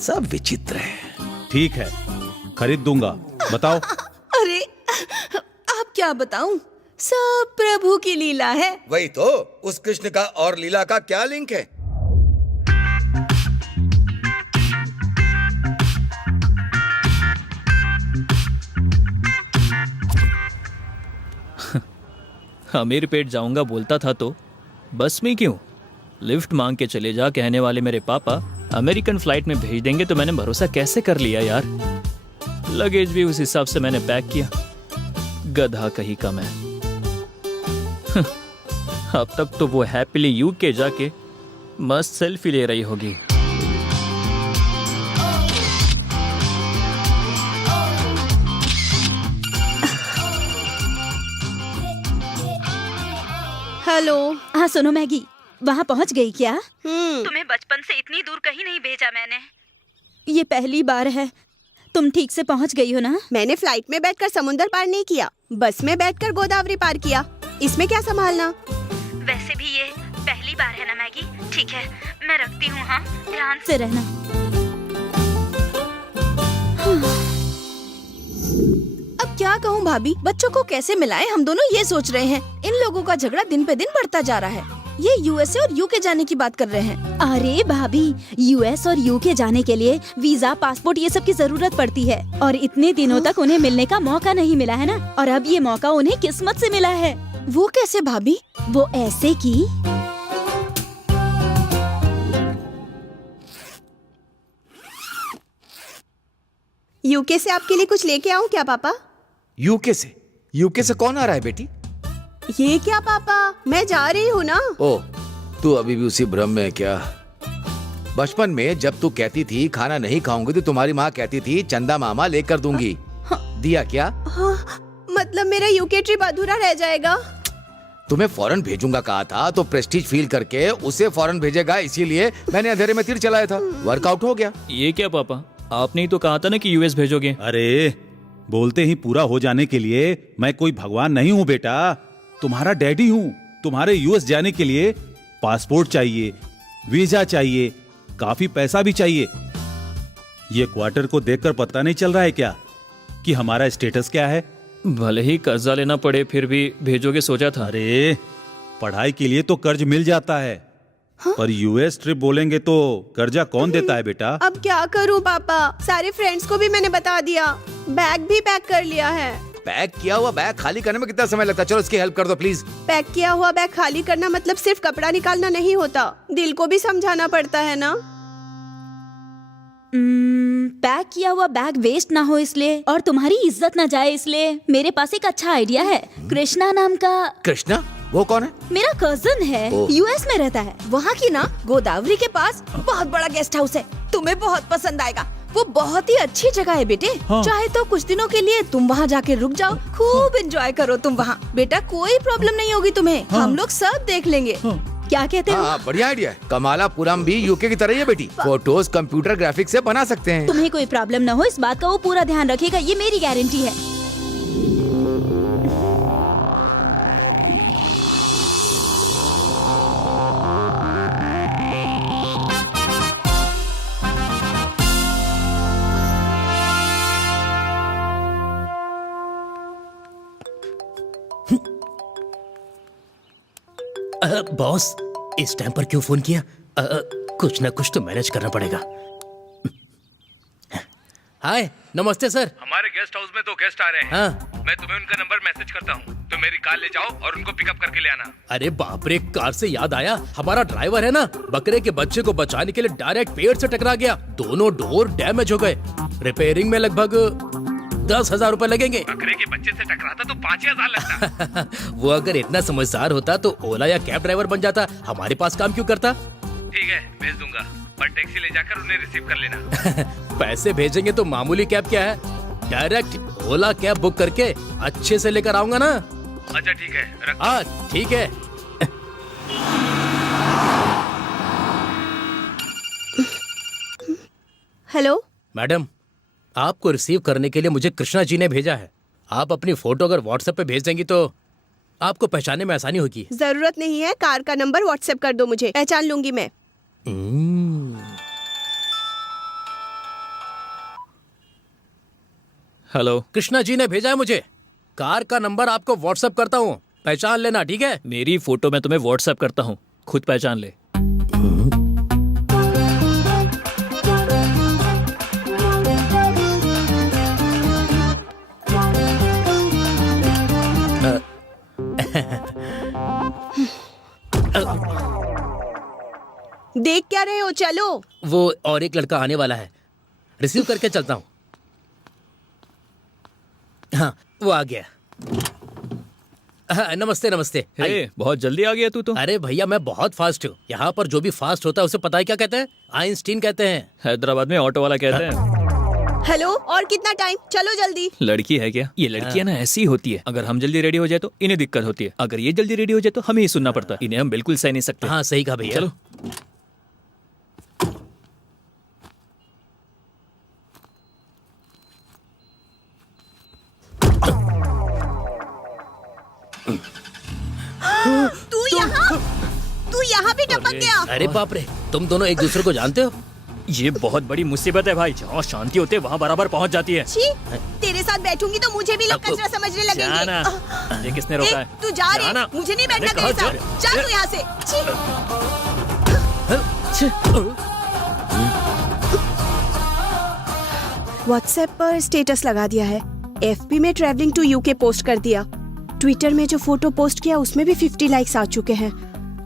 सब विचित्र है। ठीक है, खरीद दूंगा, बताओ। अरे आप क्या बताऊं? सब प्रभु की लीला है। वही तो, उस कृष्ण का और लीला का क्या लिंक है? अमीर पेट जाऊंगा बोलता था तो बस में क्यों? लिफ्ट मांग के चले जा कहने वाले मेरे पापा अमेरिकन फ्लाइट में भेज देंगे तो मैंने भरोसा कैसे कर लिया यार। लगेज भी उस हिसाब से मैंने पैक किया। गधा कहीं कम है। अब तक तो वो हैप्पीली यूके जाके मस्त सेल्फी ले रही होगी। हेलो। हाँ सुनो मैगी, वहाँ पहुँच गई क्या? तुम्हें बचपन से इतनी दूर कहीं नहीं भेजा मैंने। ये पहली बार है। तुम ठीक से पहुँच गई हो ना? मैंने फ्लाइट में बैठकर समुंदर पार नहीं किया, बस में बैठकर गोदावरी पार किया। इसमें क्या संभालना? वैसे भी ये पहली बार है ना मैगी। ठीक है, मैं रखती हूँ। हाँ, ध्यान से रहना। अब क्या कहूँ भाभी, बच्चों को कैसे मिलाएं, हम दोनों ये सोच रहे हैं। इन लोगों का झगड़ा दिन पे दिन बढ़ता जा रहा है। ये USA और UK जाने की बात कर रहे हैं। अरे भाभी, US और UK जाने के लिए वीजा, पासपोर्ट ये सब की जरूरत पड़ती है, और इतने दिनों तक उन्हें मिलने का मौका नहीं मिला है ना। और अब ये मौका उन्हें किस्मत से मिला है। वो कैसे भाभी? वो ऐसे कि UK से आपके लिए कुछ लेके आऊं क्या पापा? यूके से? यूके से कौन आ रहा है बेटी? ये क्या पापा, मैं जा रही हूँ ना। ओ, तू अभी भी उसी भ्रम में है क्या? बचपन में जब तू कहती थी खाना नहीं खाऊंगी तो तुम्हारी माँ कहती थी चंदा मामा लेकर दूंगी। दिया क्या? हाँ, मतलब मेरा यूके ट्रिप अधूरा रह जाएगा। तुम्हें फॉरेन भेजूंगा कहा था तो प्रेस्टीज फील करके उसे फॉरेन भेजेगा, इसीलिए मैंने अंधेरे में तीर चलाया था। वर्कआउट हो गया। ये क्या पापा, आपने ही तो कहा था ना कि US भेजोगे। अरे बोलते ही पूरा हो जाने के लिए मैं कोई भगवान नहीं हूँ बेटा, तुम्हारा डैडी हूँ। तुम्हारे US जाने के लिए पासपोर्ट चाहिए, वीजा चाहिए, काफी पैसा भी चाहिए। ये क्वार्टर को देखकर पता नहीं चल रहा है क्या कि हमारा स्टेटस क्या है? भले ही कर्जा लेना पड़े फिर भी भेजोगे सोचा था। अरे पढ़ाई के लिए तो कर्ज मिल जाता है। हाँ? पर US ट्रिप बोलेंगे तो कर्जा कौन देता है बेटा? अब क्या करूं पापा, सारे फ्रेंड्स को भी मैंने बता दिया। बैग भी पैक कर लिया है। पैक किया हुआ बैग खाली करने में कितना समय लगता है? चलो इसकी हेल्प कर दो प्लीज। पैक किया हुआ बैग खाली करना मतलब सिर्फ कपड़ा निकालना नहीं होता, दिल को भी समझाना पड़ता है ना। पैक किया हुआ बैग वेस्ट ना हो इसलिए और तुम्हारी इज्जत ना जाए इसलिए मेरे पास एक अच्छा आइडिया है। कृष्णा नाम का। कृष्णा? वो कौन है? मेरा कजन है, यूएस में रहता है। वहाँ की ना गोदावरी के पास बहुत बड़ा गेस्ट हाउस है, तुम्हें बहुत पसंद आएगा। वो बहुत ही अच्छी जगह है बेटे। चाहे तो कुछ दिनों के लिए तुम वहाँ जाके रुक जाओ, खूब एंजॉय करो तुम वहाँ। बेटा कोई प्रॉब्लम नहीं होगी तुम्हें, हम लोग सब देख लेंगे। क्या कहते हो? बढ़िया आइडिया है। कमालापुरम भी यूके की तरह ही है बेटी, फोटोज कंप्यूटर ग्राफिक्स से बना सकते हैं। तुम्हें कोई प्रॉब्लम ना हो इस बात का वो पूरा ध्यान रखेगा, ये मेरी गारंटी है। बॉस, इस टाइम पर क्यों फोन किया? कुछ ना कुछ तो मैनेज करना पड़ेगा। हाय, नमस्ते सर। हमारे गेस्ट हाउस में 2 गेस्ट आ रहे हैं। हाँ। मैं तुम्हें उनका नंबर मैसेज करता हूँ, तो मेरी कार ले जाओ और उनको पिकअप करके ले आना। अरे बाप रे, कार से याद आया, हमारा ड्राइवर है ना, बकरे के बच्चे को बचाने के लिए डायरेक्ट पेड़ से टकरा गया। दोनों डोर डैमेज हो गए। रिपेयरिंग में लगभग 10,000 रुपए लगेंगे। बकरे के बच्चे से टकराता तो 5,000 लगता। वो अगर इतना समझदार होता तो ओला या कैब ड्राइवर बन जाता, हमारे पास काम क्यों करता? ठीक है, भेज दूंगा, पर टैक्सी ले जाकर उन्हें रिसीव कर लेना। पैसे भेजेंगे तो मामूली कैब क्या है, डायरेक्ट ओला कैब बुक करके अच्छे से लेकर आऊंगा ना। अच्छा ठीक है, रख। हाँ ठीक है। हेलो मैडम, आपको रिसीव करने के लिए मुझे कृष्णा जी ने भेजा है। आप अपनी फोटो अगर व्हाट्सएप पे भेज देंगी तो आपको पहचानने में आसानी होगी। जरूरत नहीं है, कार का नंबर व्हाट्सएप कर दो मुझे, पहचान लूंगी मैं। हेलो, कृष्णा जी ने भेजा है मुझे। कार का नंबर आपको व्हाट्सएप करता हूँ, पहचान लेना, ठीक है? मेरी फोटो मैं तुम्हें व्हाट्सएप करता हूँ, खुद पहचान ले। देख क्या रहे हो, चलो। वो और एक लड़का आने वाला है, रिसीव करके चलता हूँ। हाँ, वो आ गया। हाँ, नमस्ते नमस्ते। बहुत जल्दी आ गया तू तो। अरे भैया, मैं बहुत फास्ट हूँ। यहाँ पर जो भी फास्ट होता है उसे पता है क्या कहते हैं? आइंस्टीन कहते हैं। हैदराबाद में ऑटो वाला कहते हैं। हेलो, और कितना टाइम? चलो जल्दी। लड़की है क्या? ये लड़कियां ना ऐसी ही होती है, अगर हम जल्दी रेडी हो जाए तो इन्हें दिक्कत होती है, अगर ये जल्दी रेडी हो जाए तो हमें ही सुनना पड़ता है। इन्हें हम बिल्कुल सह नहीं सकते। हाँ सही कहा भैया। चलो। तू यहाँ भी टपक गया। अरे बाप रे, तुम दोनों एक दूसरे को जानते हो? ये बहुत बड़ी मुसीबत है भाई, जहाँ शांति होती है वहाँ बराबर पहुँच जाती है। छी, तेरे साथ बैठूंगी तो मुझे भी लोग कचरा समझने लगेंगे। जाना। ये किसने रोका है? तू जा रही है, मुझे नहीं बैठना तेरे साथ। जा तू यहाँ से। व्हाट्सएप पर स्टेटस लगा दिया है, एफबी में ट्रैवलिंग टू यूके पोस्ट कर दिया, ट्विटर में जो फोटो पोस्ट किया उसमें भी 50 लाइक्स आ चुके हैं।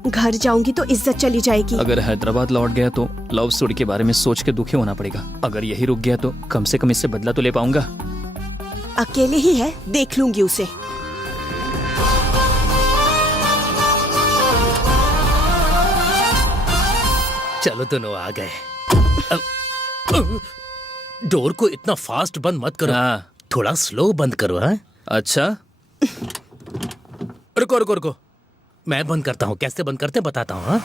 घर जाऊंगी तो इज्जत चली जाएगी। अगर हैदराबाद लौट गया तो लव स्टोरी के बारे में सोच के दुखी होना पड़ेगा। अगर यही रुक गया तो कम से कम इससे बदला तो ले पाऊंगा। अकेले ही है, देख लूंगी उसे। चलो दोनों आ गए। डोर को इतना फास्ट बंद मत करो। हाँ। थोड़ा स्लो बंद करो। हाँ अच्छा, रुको रुको रुको, मैं बंद करता हूँ। कैसे बंद करते बताता हूँ। हाँ?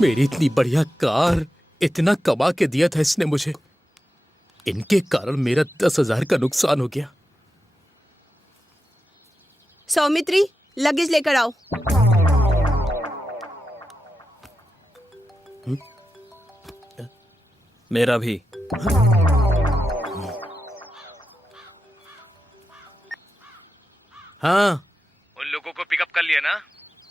मेरी इतनी बढ़िया कार, इतना कमा के दिया था इसने मुझे, इनके कारण मेरा 10,000 का नुकसान हो गया। सौमित्री, लगेज लेकर आओ। मेरा भी। हाँ उन लोगों को पिकअप कर लिया ना?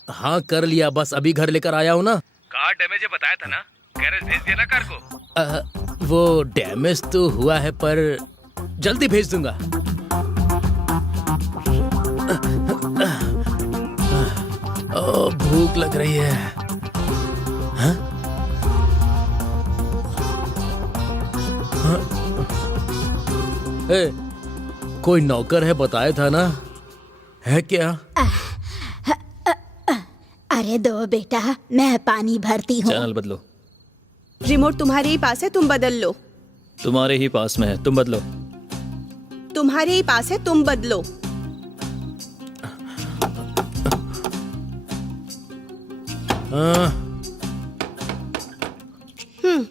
हाँ कर लिया, बस अभी घर लेकर आया हूँ ना। कार डैमेज है बताया था ना, गैरेज भेज दिया ना कार को? वो डैमेज तो हुआ है पर जल्दी भेज दूंगा। भूख लग रही है। हाँ? हाँ? ए, कोई नौकर है बताया था ना, है क्या? अरे दो बेटा, मैं पानी भरती हूँ। चैनल बदलो। रिमोट तुम्हारे ही पास है, तुम बदल लो। तुम्हारे ही पास में है, तुम बदलो। तुम्हारे ही पास है, तुम बदलो।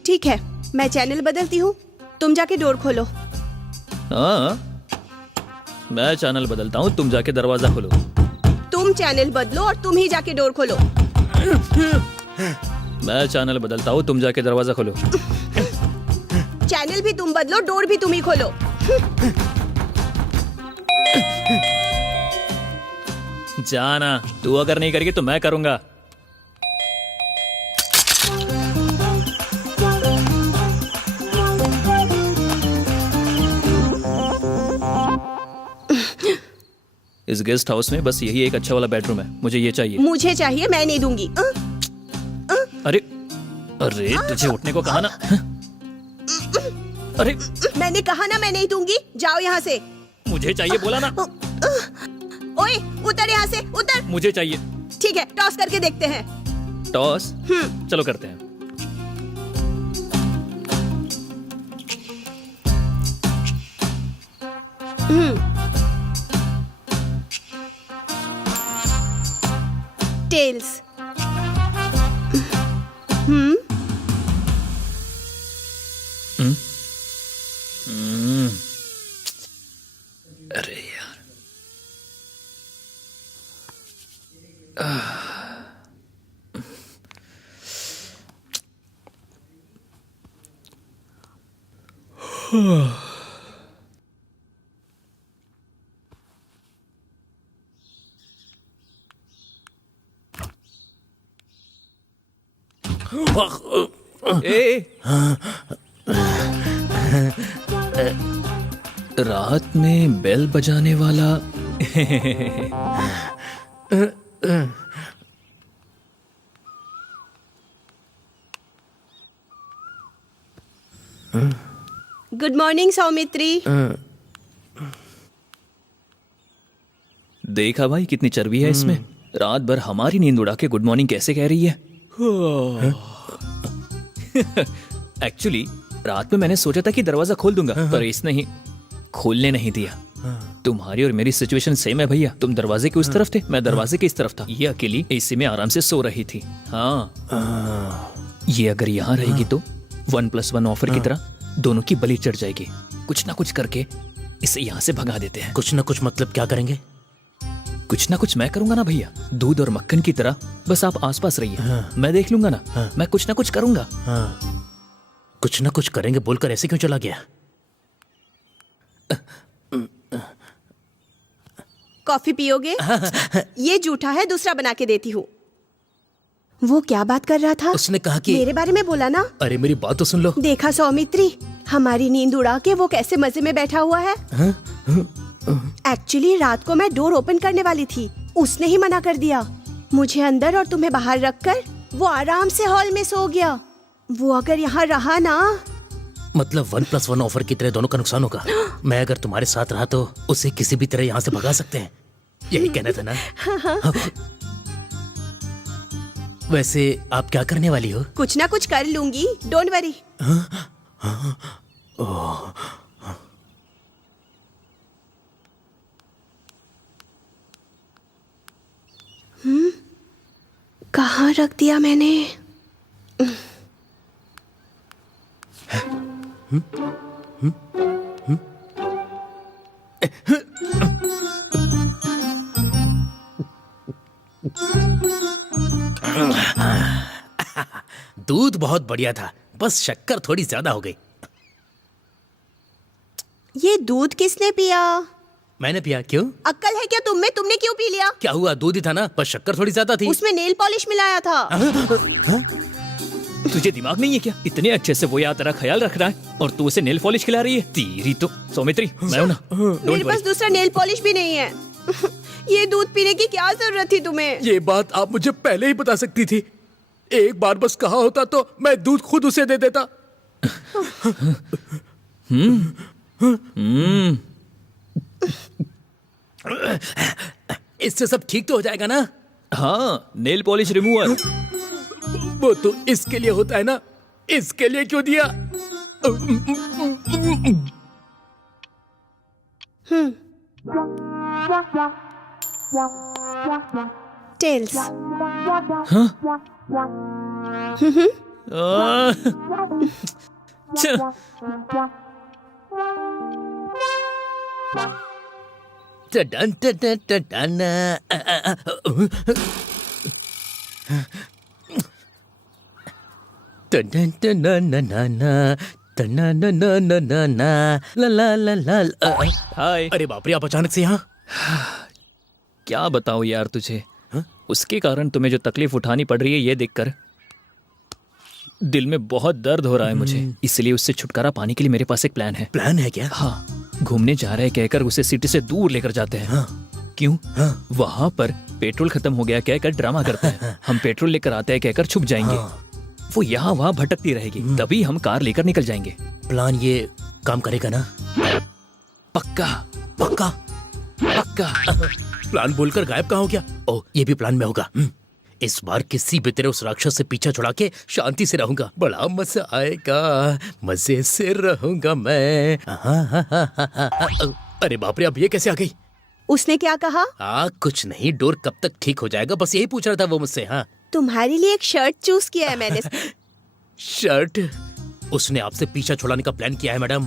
ठीक है, मैं चैनल बदलती हूँ, तुम जाके डोर खोलो। हाँ, मैं चैनल बदलता हूँ, तुम जाके दरवाजा खोलो। तुम चैनल बदलो और तुम ही जाके डोर खोलो। मैं चैनल बदलता हूँ, तुम जाके दरवाजा खोलो। चैनल भी तुम बदलो, डोर भी तुम ही खोलो। जाना, तू अगर नहीं करेगी तो मैं करूंगा। इस गेस्ट हाउस में बस यही एक अच्छा वाला बेडरूम है, मुझे ये चाहिए। मुझे चाहिए, मैं नहीं दूंगी। अरे अरे तुझे उठने को कहा ना। अरे मैंने कहा ना मैं नहीं दूंगी, जाओ यहाँ से। मुझे चाहिए बोला ना। ओए उतर यहाँ से, उतर। मुझे चाहिए। ठीक है, टॉस करके देखते हैं। टॉस? चलो करते हैं। टेल्स। अरे यार। रात में बेल बजाने वाला। Good morning Saumitri. देखा भाई कितनी चर्बी है इसमें। रात भर हमारी नींद उड़ा के गुड मॉर्निंग कैसे कह रही है। एक्चुअली रात में मैंने सोचा था कि दरवाजा खोल दूंगा, पर इसने ही खोलने नहीं दिया। तुम्हारी और मेरी सिचुएशन सेम है भैया। तुम दरवाजे के उस तरफ थे, मैं दरवाजे के इस तरफ था। ये अकेली एसी में आराम से सो रही थी। हाँ, ये अगर यहाँ रहेगी तो 1+1 ऑफर की तरह दोनों की बलि चढ़ जाएगी। कुछ ना कुछ करके इसे यहाँ से भगा देते हैं। कुछ ना कुछ मतलब क्या करेंगे? कुछ ना कुछ मैं करूंगा ना भैया, दूध और मक्खन की तरह। बस आप आसपास रहिए, मैं देख लूंगा ना। मैं कुछ ना कुछ करूंगा। कुछ ना कुछ करेंगे बोलकर ऐसे क्यों चला गया? कॉफी पियोगे? ये जूठा है, दूसरा बना के देती हूँ। वो क्या बात कर रहा था? उसने कहा कि मेरे बारे में बोला ना। अरे मेरी बात तो सुन लो। देखा सौमित्री, हमारी नींद उड़ा के वो कैसे मजे में बैठा हुआ है। एक्चुअली रात को मैं डोर ओपन करने वाली थी, उसने ही मना कर दिया। मुझे अंदर और तुम्हें बाहर रखकर वो आराम से हॉल में सो गया। वो अगर यहाँ रहा ना, मतलब 1+1 ऑफर की तरह दोनों का नुकसान होगा। मैं अगर तुम्हारे साथ रहा तो उसे किसी भी तरह यहाँ से भगा सकते हैं, यही कहना था ना? हाँ। वैसे आप क्या करने वाली हो? कुछ ना कुछ कर लूंगी, डोंट वरी। कहाँ रख दिया मैंने? दूध बहुत बढ़िया था, बस शक्कर थोड़ी ज्यादा हो गई। ये दूध किसने पिया? मैंने पिया। क्यों? अक्ल है क्या तुम में? तुमने क्यों पी लिया? क्या हुआ? दूध ही था ना, बस शक्कर थोड़ी ज्यादा थी। उसमें नेल पॉलिश मिलाया था। तुझे दिमाग नहीं है क्या? इतने अच्छे से वो यहाँ तेरा ख्याल रख रहा है और तू उसे नेल पॉलिश खिला रही है। तेरी तो सौमित्री, मैं हूं ना। मेरे पास दूसरा नेल पॉलिश भी नहीं है। ये दूध पीने की क्या जरूरत थी तुम्हें? ये बात आप मुझे पहले ही बता सकती थी। एक बार बस कहा होता तो मैं दूध खुद उसे दे देता। इससे सब ठीक तो हो जाएगा ना? हाँ, नेल पॉलिश रिमूवर। वो तो इसके लिए होता है ना, इसके लिए क्यों दिया? टेल्स। हाँ? टडन टडन टडन। टडन टडन टडन टडन ला ला ला ला। हाय। अरे बाप रे, आप अचानक से यहाँ? क्या बताऊं यार तुझे, उसके कारण तुम्हें जो तकलीफ उठानी पड़ रही है ये देखकर दिल में बहुत दर्द हो रहा है मुझे। इसलिए उससे छुटकारा पाने के लिए मेरे पास एक प्लान है। प्लान है क्या? हाँ, घूमने जा रहे हैं कहकर उसे सिटी से दूर लेकर जाते हैं। हाँ। क्यों? हाँ। वहाँ पर पेट्रोल खत्म हो गया कहकर ड्रामा करते हैं। हम पेट्रोल लेकर आते हैं कहकर छुप जाएंगे। हाँ। वो यहाँ वहाँ भटकती रहेगी, तभी हम कार लेकर निकल जाएंगे। प्लान ये काम करेगा ना? पक्का पक्का पक्का। प्लान बोलकर गायब कहाँ हो गया? ओह, ये भी प्लान में होगा। इस बार किसी भी तरह उस राक्षस से पीछा छुड़ा के शांति से रहूंगा। बड़ा मजा आएगा, मजे से रहूंगा मैं। अरे बाप रे, अब ये कैसे आ गई? उसने क्या कहा? कुछ नहीं, डोर कब तक ठीक हो जाएगा, बस यही पूछ रहा था वो मुझसे। हाँ, तुम्हारे लिए एक शर्ट चूज किया है मैंने। शर्ट? उसने आपसे पीछा छुड़ाने का प्लान किया है मैडम।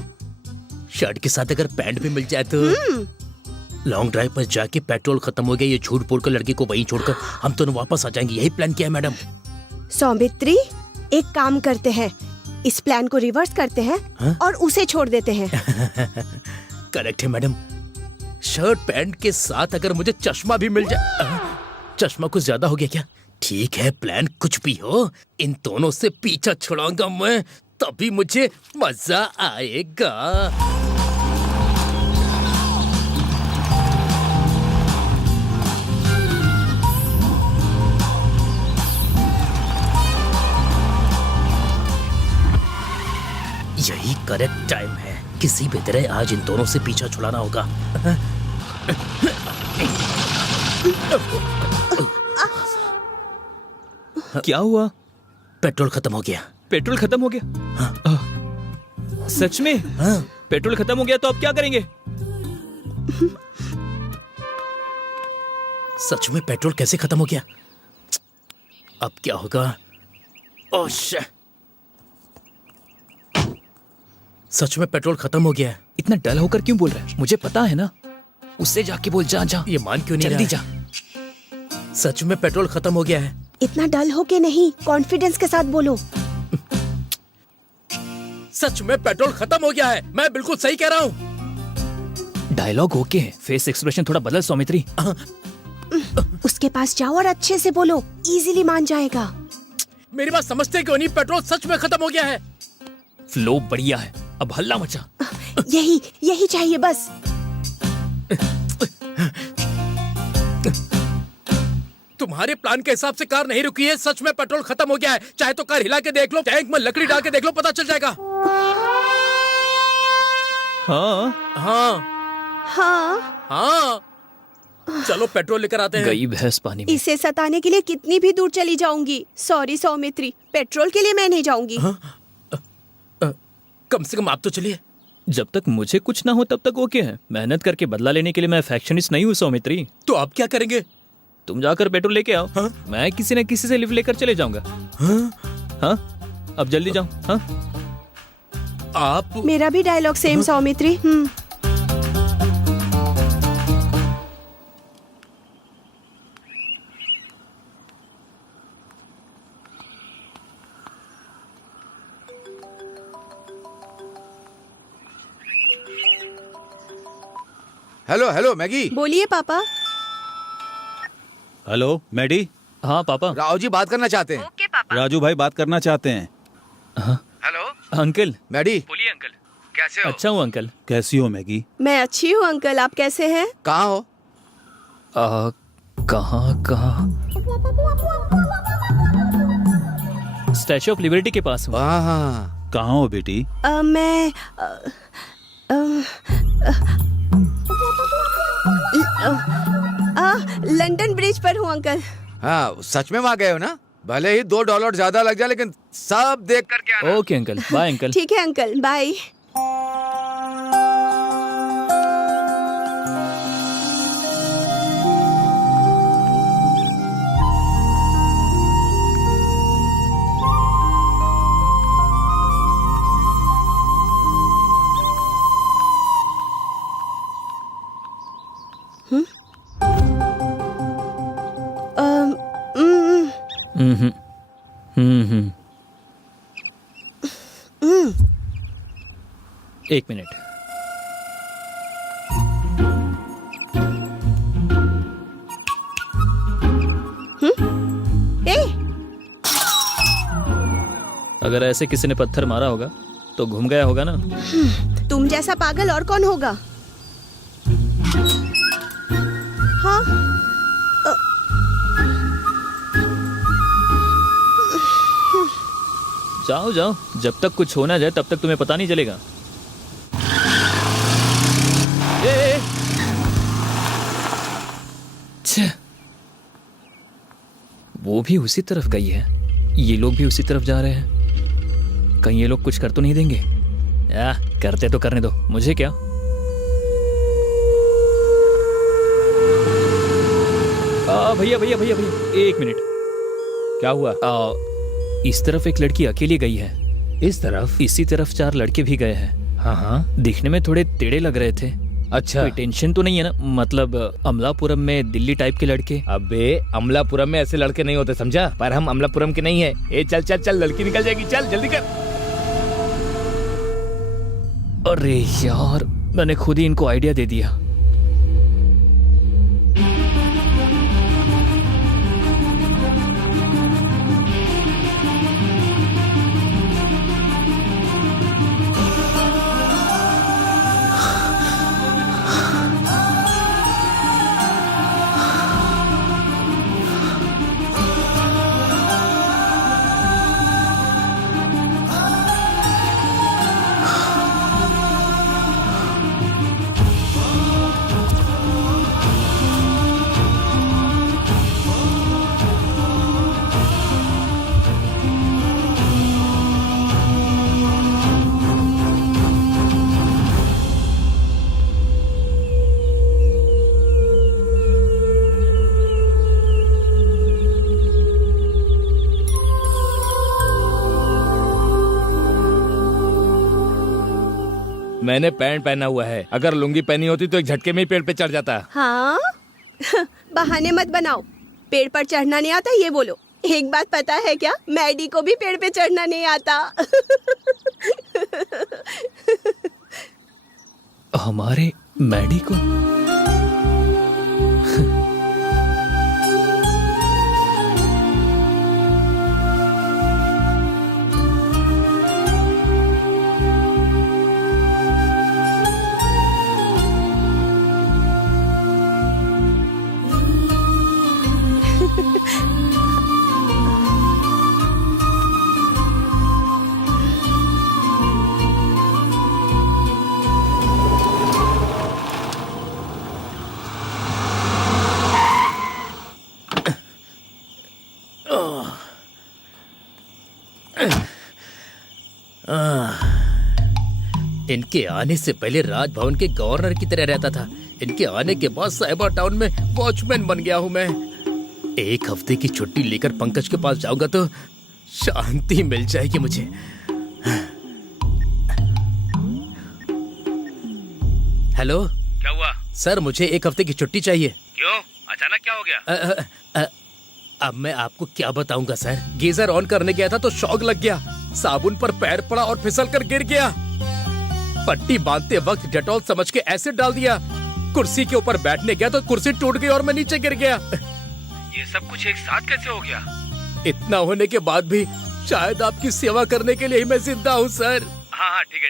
शर्ट के साथ अगर पैंट भी मिल जाए तो। लॉन्ग ड्राइव पर जाके पेट्रोल खत्म हो गया, ये झूठ बोलकर लड़की को वहीं छोड़कर हम दोनों वापस आ जाएंगे, यही प्लान किया है मैडम। सौमित्री, एक काम करते हैं, इस प्लान को रिवर्स करते हैं। हाँ? और उसे छोड़ देते हैं। करेक्ट है मैडम। शर्ट पैंट के साथ अगर मुझे चश्मा भी मिल जाए। चश्मा कुछ ज्यादा हो गया क्या? ठीक है, प्लान कुछ भी हो, इन दोनों से पीछा छुड़ाऊंगा मैं, तभी मुझे मजा आएगा। यही करेक्ट टाइम है, किसी भी तरह आज इन दोनों से पीछा छुड़ाना होगा। क्या हुआ? पेट्रोल खत्म हो गया। पेट्रोल खत्म हो गया? हाँ। सच में? हाँ। पेट्रोल खत्म हो गया तो अब क्या करेंगे? सच में पेट्रोल कैसे खत्म हो गया? अब क्या होगा? ओह शिट, सच में पेट्रोल खत्म हो गया है। इतना डल होकर क्यों बोल रहा है? मुझे पता है ना। उससे जाके बोल, जा जा। ये मान क्यों नहीं रहा? जल्दी जा। सच में पेट्रोल खत्म हो गया है। इतना डल हो के नहीं, कॉन्फिडेंस के साथ बोलो। सच में पेट्रोल खत्म हो गया है, मैं बिल्कुल सही कह रहा हूँ। डायलॉग ओके है, फेस एक्सप्रेशन थोड़ा बदल सौमित्री। उसके पास जाओ और अच्छे से बोलो, इजीली मान जाएगा। मेरी बात समझते क्यों नहीं? पेट्रोल सच में खत्म हो गया है। फ्लो बढ़िया है, अब हल्ला मचा। यही चाहिए बस। तुम्हारे प्लान के हिसाब से कार नहीं रुकी है, सच में पेट्रोल खत्म हो गया है। चाहे तो कार हिला के देख लो, टैंक में लकड़ी डाल के देख लो, पता चल जाएगा। हाँ हाँ हाँ हाँ, चलो पेट्रोल लेकर आते हैं। गई भैंस पानी में। इसे सताने के लिए कितनी भी दूर चली जाऊंगी। सॉरी सौमित्री, पेट्रोल के लिए मैं नहीं जाऊंगी। हाँ? कम से कम आप तो चलिए। जब तक मुझे कुछ ना हो तब तक ओके है। मेहनत करके बदला लेने के लिए मैं अफेक्शनिस्ट नहीं हूँ सौमित्री। तो आप क्या करेंगे? तुम जाकर पेट्रोल लेके आओ। हाँ? मैं किसी न किसी से लिफ्ट लेकर चले जाऊंगा। हाँ? अब जल्दी जाओ। हाँ? आप? मेरा भी dialogue same Saumitri. Hello hello Maggie. बोलिए पापा। Hello Maddy. हाँ पापा। राव जी बात करना चाहते हैं। ओके पापा। राजू भाई बात करना चाहते हैं। Hello uncle. मैडी। बोलिए अंकल। कैसे हो? अच्छा हूँ अंकल। कैसी हो मैगी? मैं अच्छी हूँ अंकल, आप कैसे हैं? कहाँ हो? कहाँ स्टैच्यू ऑफ लिबर्टी के पास हूँ। हाँ। कहाँ हो बेटी? मैं लंदन ब्रिज पर हूँ अंकल। हाँ सच में वहाँ गए हो ना? भले ही $2 ज्यादा लग जाए लेकिन सब देख करके आना। Okay uncle, bye uncle. ठीक है अंकल, बाय। एक मिनट। अगर ऐसे किसी ने पत्थर मारा होगा तो घूम गया होगा ना। तुम जैसा पागल और कौन होगा? हाँ जाओ जाओ, जब तक कुछ हो ना जाए तब तक तुम्हें पता नहीं चलेगा। वो भी उसी तरफ गई है, ये लोग भी उसी तरफ जा रहे हैं। कहीं ये लोग कुछ कर तो नहीं देंगे? या करते तो करने दो, मुझे क्या। भैया भैया भैया भैया एक मिनट। क्या हुआ? इस तरफ एक लड़की अकेली गई है। इस तरफ? इसी तरफ 4 लड़के भी गए हैं। हाँ हाँ। दिखने में थोड़े टेढ़े लग रहे थे। अच्छा, कोई टेंशन तो नहीं है ना? मतलब अमलापुरम में दिल्ली टाइप के लड़के। अबे अमलापुरम में ऐसे लड़के नहीं होते, समझा? पर हम अमलापुरम के नहीं है। ए चल चल चल, लड़की निकल जाएगी, चल जल्दी कर। अरे यार, मैंने खुद ही इनको आइडिया दे दिया। मैंने पैंट पहना हुआ है, अगर लुंगी पहनी होती तो एक झटके में ही पेड़ पे चढ़ जाता। हाँ बहाने मत बनाओ। पेड़ पर चढ़ना नहीं आता ये बोलो। एक बात पता है क्या, मैडी को भी पेड़ पे चढ़ना नहीं आता। हमारे मैडी को? इनके आने से पहले राजभवन के गवर्नर की तरह रहता था। इनके आने के बाद साइबर टाउन में वॉचमैन बन गया हूं मैं। एक हफ्ते की छुट्टी लेकर पंकज के पास जाऊंगा तो शांति मिल जाएगी मुझे। हेलो, क्या हुआ? सर मुझे एक हफ्ते की छुट्टी चाहिए। क्यों? अचानक क्या हो गया? अब मैं आपको क्या बताऊंगा सर। गीजर ऑन करने गया था तो शॉक लग गया, साबुन पर पैर पड़ा और फिसल कर गिर गया। पट्टी बांधते वक्त डेटॉल समझ के एसिड डाल दिया, कुर्सी के ऊपर बैठने गया तो कुर्सी टूट गई और मैं नीचे गिर गया। ये सब कुछ एक साथ कैसे हो गया? इतना होने के बाद भी शायद आपकी सेवा करने के लिए ही मैं जिंदा हूँ सर। हाँ ठीक है।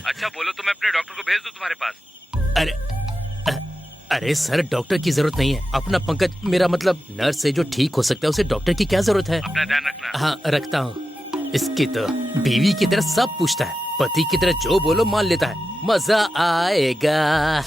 अच्छा बोलो तो मैं अपने डॉक्टर को भेज दूं तुम्हारे पास। अरे सर, डॉक्टर की जरूरत नहीं है। अपना पंकज, मेरा मतलब नर्स से जो ठीक हो सकता है उसे डॉक्टर की क्या जरूरत है? अपना ध्यान रखना। हाँ रखता हूँ। इसकी तो बीवी की तरह सब पूछता है, पति की तरह जो बोलो मान लेता है। मजा आएगा।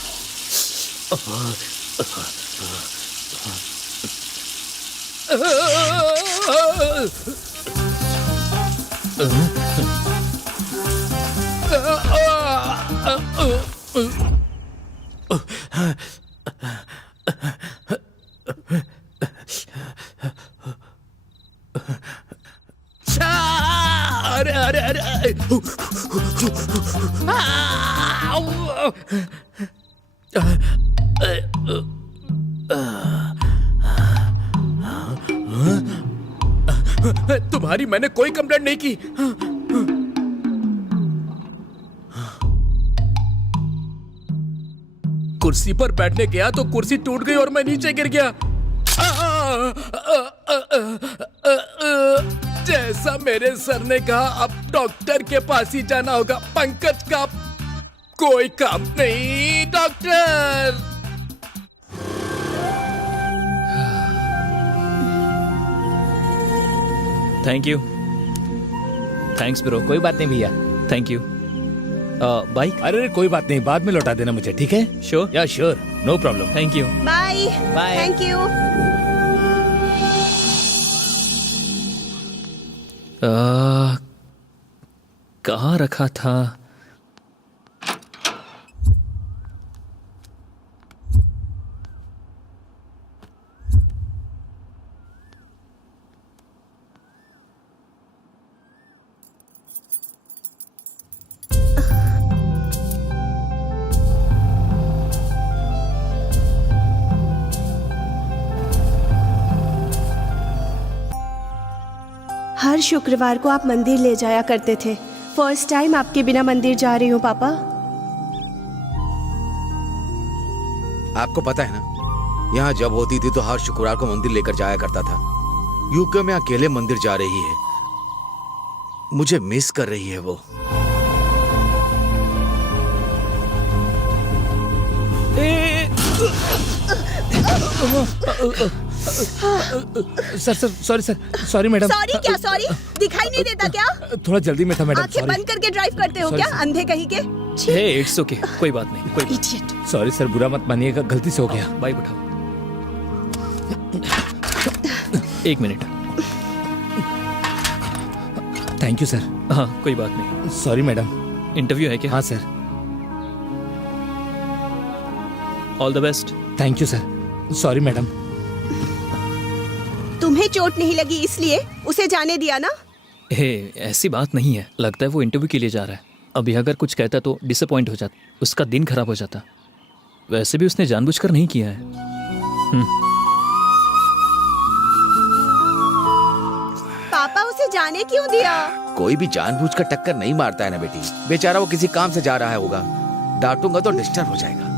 अरे अरे अरे तुम्हारी मैंने कोई कंप्लेंट नहीं की। कुर्सी पर बैठने गया तो कुर्सी टूट गई और मैं नीचे गिर गया। जैसा मेरे सर ने कहा, अब डॉक्टर के पास ही जाना होगा। पंकज का कोई काम नहीं। Doctor thank you. Thanks bro. कोई बात नहीं भैया। Thank you. बाइक? अरे कोई बात नहीं, बाद में लौटा देना मुझे, ठीक है? श्योर? या sure, no problem. Thank you. Bye. Bye. Thank you. कहाँ रखा था? हर शुक्रवार को आप मंदिर ले जाया करते थे। फर्स्ट टाइम आपके बिना मंदिर जा रही हूँ पापा। आपको पता है ना, यहाँ जब होती थी तो हर शुक्रवार को मंदिर लेकर जाया करता था। यूके में अकेले मंदिर जा रही है, मुझे मिस कर रही है वो। Sir sorry sir, sorry madam. Sorry क्या सॉरी? दिखाई नहीं देता क्या? थोड़ा जल्दी में था मैडम। आंखें बंद करके ड्राइव करते हो क्या, अंधे कहीं के? हे इट्स ओके, कोई बात नहीं। कोई इडियट। सॉरी सर, बुरा मत मानिएगा, गलती से हो गया। बाइक उठाओ। एक मिनट। Thank you sir. हाँ कोई बात नहीं। Sorry madam. इंटरव्यू है क्या? हाँ sir. All the best. Thank you sir. Sorry madam. तुम्हें चोट नहीं लगी इसलिए उसे जाने दिया ना? हे ऐसी बात नहीं है, लगता है वो इंटरव्यू के लिए जा रहा है। अभी अगर कुछ कहता तो डिसअपॉइंट हो जाता, उसका दिन खराब हो जाता। वैसे भी उसने जानबूझकर नहीं किया है। पापा उसे जाने क्यों दिया? कोई भी जानबूझकर टक्कर नहीं मारता है ना बेटी। बेचारा वो किसी काम से जा रहा है होगा, डांटूंगा तो डिस्टर्ब हो जाएगा।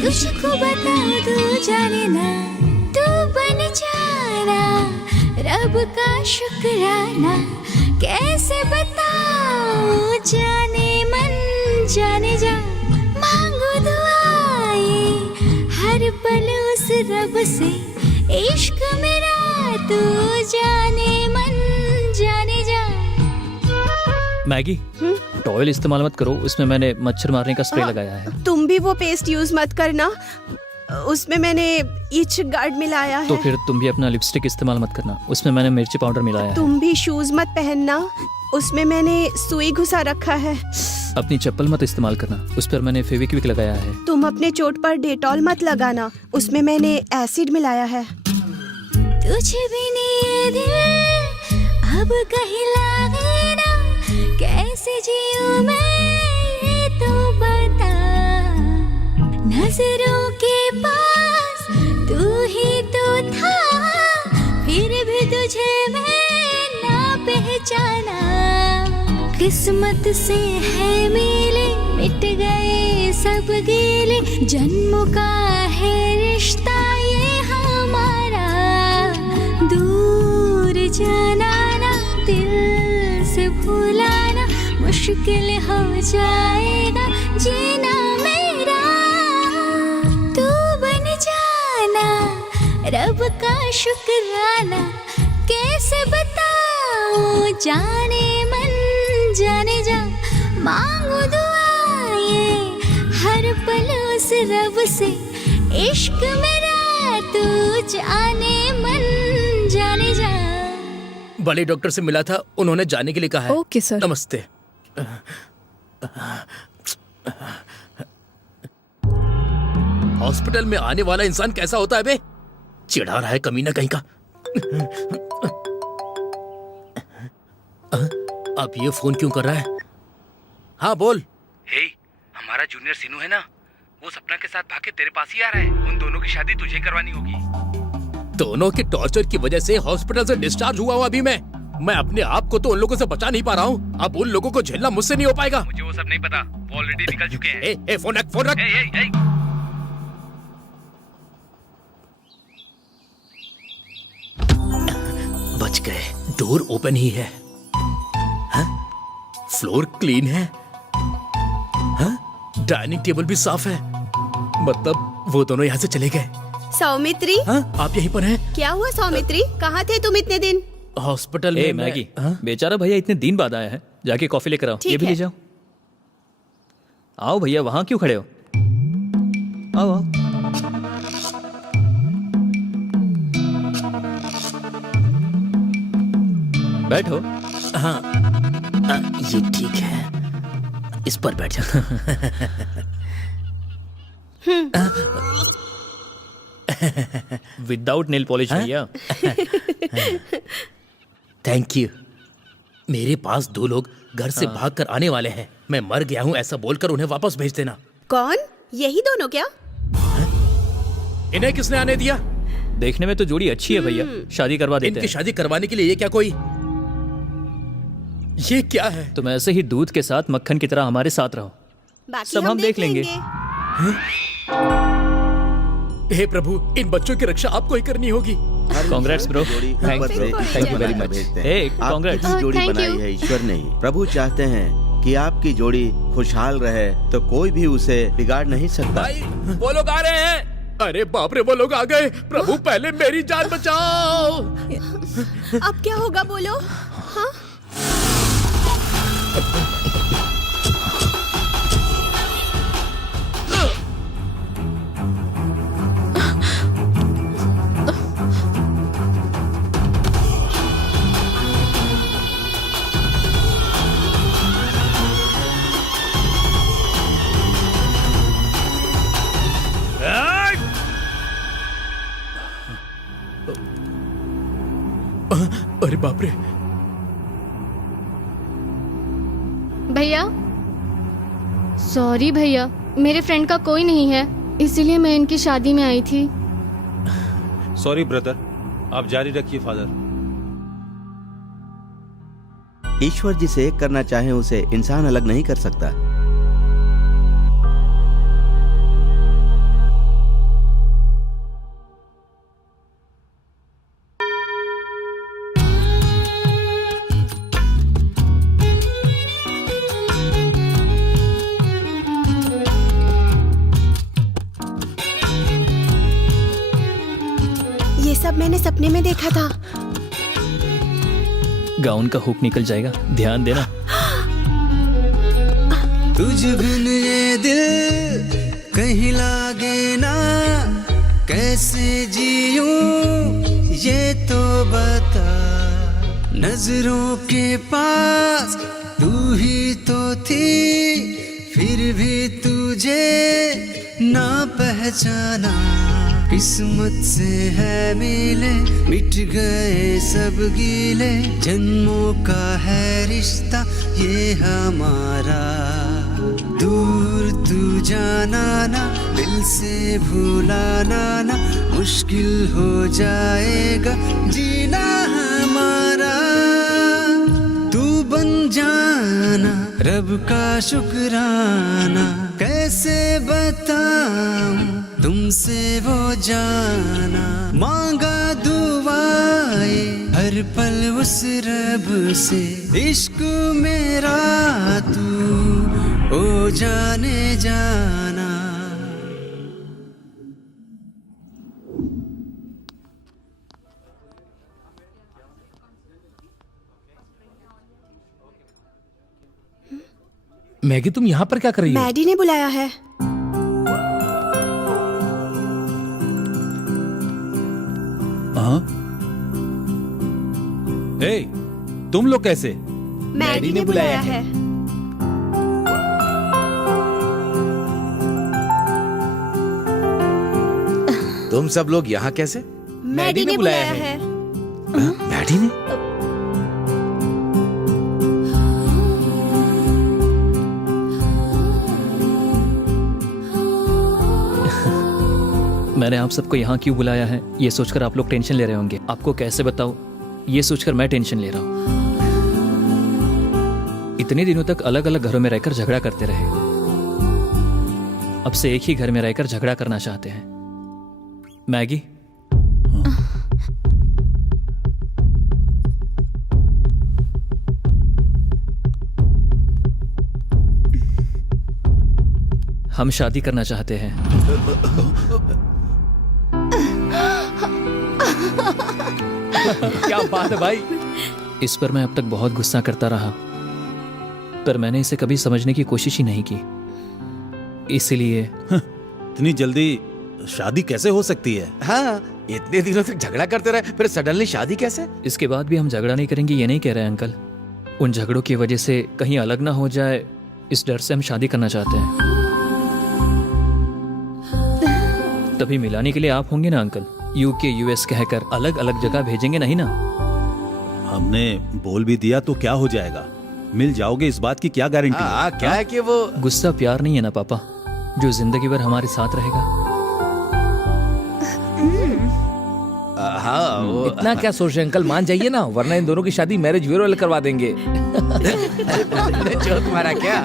तुझको बता दूं जाने ना, तू बन जाना रब का शुक्राना। कैसे बताऊं जाने मन जाने जा, मांगू दुआएं हर पल उस रब से इश्क मेरा तू जाने मन जाने जा। मैगी, टॉयल इस्तेमाल मत करो, उसमें मैंने मच्छर मारने का स्प्रे लगाया है। तुम भी वो पेस्ट यूज मत करना, उसमें मैंने इच गार्ड मिलाया है। तो फिर तुम भी अपना लिपस्टिक इस्तेमाल मत करना, उसमें मैंने मिर्ची पाउडर मिलाया है। तुम भी शूज मत पहनना, उसमें मैंने सुई घुसा रखा है। अपनी चप्पल मत इस्तेमाल करना, उस पर मैंने फेविक्विक लगाया है। तुम अपने चोट पर डेटॉल मत लगाना, उसमें मैंने एसिड मिलाया है। तुझ बिन ये दिल अब कहीं लागे ना, कैसे जीऊं मैं ये तो बता। नजरों के पास तू ही तो था, फिर भी तुझे मैं ना पहचाना। किस्मत से है मिले, मिट गए सब गिले, जन्मों का है रिश्ता ये हमारा। दूर जाना ना, दिल से भुलाना, मुश्किल हो जाएगा जीना मेरा। तू बन जाना रब का शुक्राना, कैसे बताऊं जाने मन जाने जा। मांगू दुआ ये हर पल उस रब से, इश्क मेरा तू जाने मन जाने जा। बड़े डॉक्टर से मिला था, उन्होंने जाने के लिए कहा है। Okay sir. नमस्ते। हॉस्पिटल में आने वाला इंसान कैसा होता है बे? चिढ़ा रहा है कमीना कहीं का। अब ये फोन क्यों कर रहा है? हाँ बोल। हे, हमारा जूनियर सीनू है ना, वो सपना के साथ भाग के तेरे पास ही आ रहा है। उन दोनों की शादी तुझे करवानी होगी। दोनों के टॉर्चर की वजह से हॉस्पिटल से डिस्चार्ज हुआ हूँ अभी मैं अपने आप को तो उन लोगों से बचा नहीं पा रहा हूँ, अब उन लोगों को झेलना मुझसे नहीं हो पाएगा। मुझे वो सब नहीं पता, वो ऑलरेडी निकल चुके हैं। फोन रख, फोन रख। बच गए, डोर ओपन ही है। हाँ? फ्लोर क्लीन है। हाँ? डाइनिंग टेबल भी साफ है, मतलब वो दोनों यहाँ से चले गए। सौमित्री, हाँ? आप यहीं पर हैं? क्या हुआ सौमित्री, कहाँ थे तुम इतने दिन? हॉस्पिटल में। मैगी, बेचारा भैया इतने दिन बाद आया है, जाके कॉफी लेकर आओ। ये भी ले जाओ। आओ भैया, वहां क्यों खड़े हो? आओ आओ। बैठो। हाँ, ये ठीक है, इस पर बैठ जाता। विदाउट नेल पॉलिश भैया। Thank you. मेरे पास 2 लोग घर से भागकर आने वाले हैं, मैं मर गया हूँ ऐसा बोलकर उन्हें वापस भेज देना। कौन? यही दोनों क्या? इन्हें किसने आने दिया? देखने में तो जोड़ी अच्छी है भैया, शादी करवा देते हैं। इनकी शादी करवाने के लिए ये क्या कोई, ये क्या है? तुम ऐसे ही दूध के साथ मक्खन की तरह हमारे साथ रहो, सब हम देख लेंगे। हे प्रभु, इन बच्चों की रक्षा आपको ही करनी होगी। Congrats bro, thank you very much. Congrats. आपकी जोड़ी बनाई है ईश्वर ने ही। प्रभु चाहते हैं कि आपकी जोड़ी खुशहाल रहे, तो कोई भी उसे बिगाड़ नहीं सकता। भाई, वो लोग आ रहे हैं। अरे बाप रे, वो लोग आ गए। प्रभु पहले मेरी जान बचाओ। अब क्या होगा बोलो? हाँ? अरे बाप रे। भैया सॉरी भैया, मेरे फ्रेंड का कोई नहीं है, इसीलिए मैं इनकी शादी में आई थी। सॉरी ब्रदर, आप जारी रखिए फादर। ईश्वर जिसे एक करना चाहे उसे इंसान अलग नहीं कर सकता। मैंने सपने में देखा था। गाउन का हुक निकल जाएगा, ध्यान देना। तुझ बिन ये दिल कहीं लागे ना, कैसे जीऊं ये तो बता। नजरों के पास तू ही तो थी, फिर भी तुझे ना पहचाना। किस्मत से है मिले, मिट गए सब गीले, जन्मों का है रिश्ता ये हमारा। दूर तू जाना ना, दिल से भूलाना ना, मुश्किल हो जाएगा जीना हमारा। तू बन जाना रब का शुक्राना, कैसे बताऊं तुमसे वो जाना। मांगा दुआए हर पल उस रब से, इश्क मेरा तू ओ जाने जाना। मैगी तुम यहाँ पर क्या कर रही हो? डैडी ने बुलाया है। हाँ? ए, तुम लोग कैसे? मैडी ने बुलाया है। तुम सब लोग यहाँ कैसे? मैडी ने बुलाया है। मैडी ने? मैंने आप सबको यहाँ क्यों बुलाया है ये सोचकर आप लोग टेंशन ले रहे होंगे। आपको कैसे बताऊं ये सोचकर मैं टेंशन ले रहा हूँ। इतने दिनों तक अलग अलग घरों में रहकर झगड़ा करते रहे, अब से एक ही घर में रहकर झगड़ा करना चाहते हैं। मैगी, हम शादी करना चाहते हैं। क्या बात है भाई। इस पर मैं अब तक बहुत गुस्सा करता रहा, पर मैंने इसे कभी समझने की कोशिश ही नहीं की। इसलिए इतनी जल्दी शादी कैसे हो सकती है? हाँ, इतने दिनों तक झगड़ा करते रहे, फिर सडनली शादी कैसे? इसके बाद भी हम झगड़ा नहीं करेंगे ये नहीं कह रहे हैं अंकल। उन झगड़ों की वजह से कहीं अलग ना हो जाए, इस डर से हम शादी करना चाहते हैं। तभी मिलाने के लिए आप होंगे ना अंकल। यूके यूएस कहकर अलग अलग जगह भेजेंगे नहीं ना। हमने बोल भी दिया तो क्या हो जाएगा? मिल जाओगे इस बात की क्या गारंटी है? क्या है कि वो गुस्सा प्यार नहीं है ना पापा, जो जिंदगी भर हमारे साथ रहेगा। हाँ वो इतना क्या सोच रहे अंकल, मान जाइए ना, वरना इन दोनों की शादी मैरिज ब्यूरो वाले करवा देंगे। जोक मारा क्या?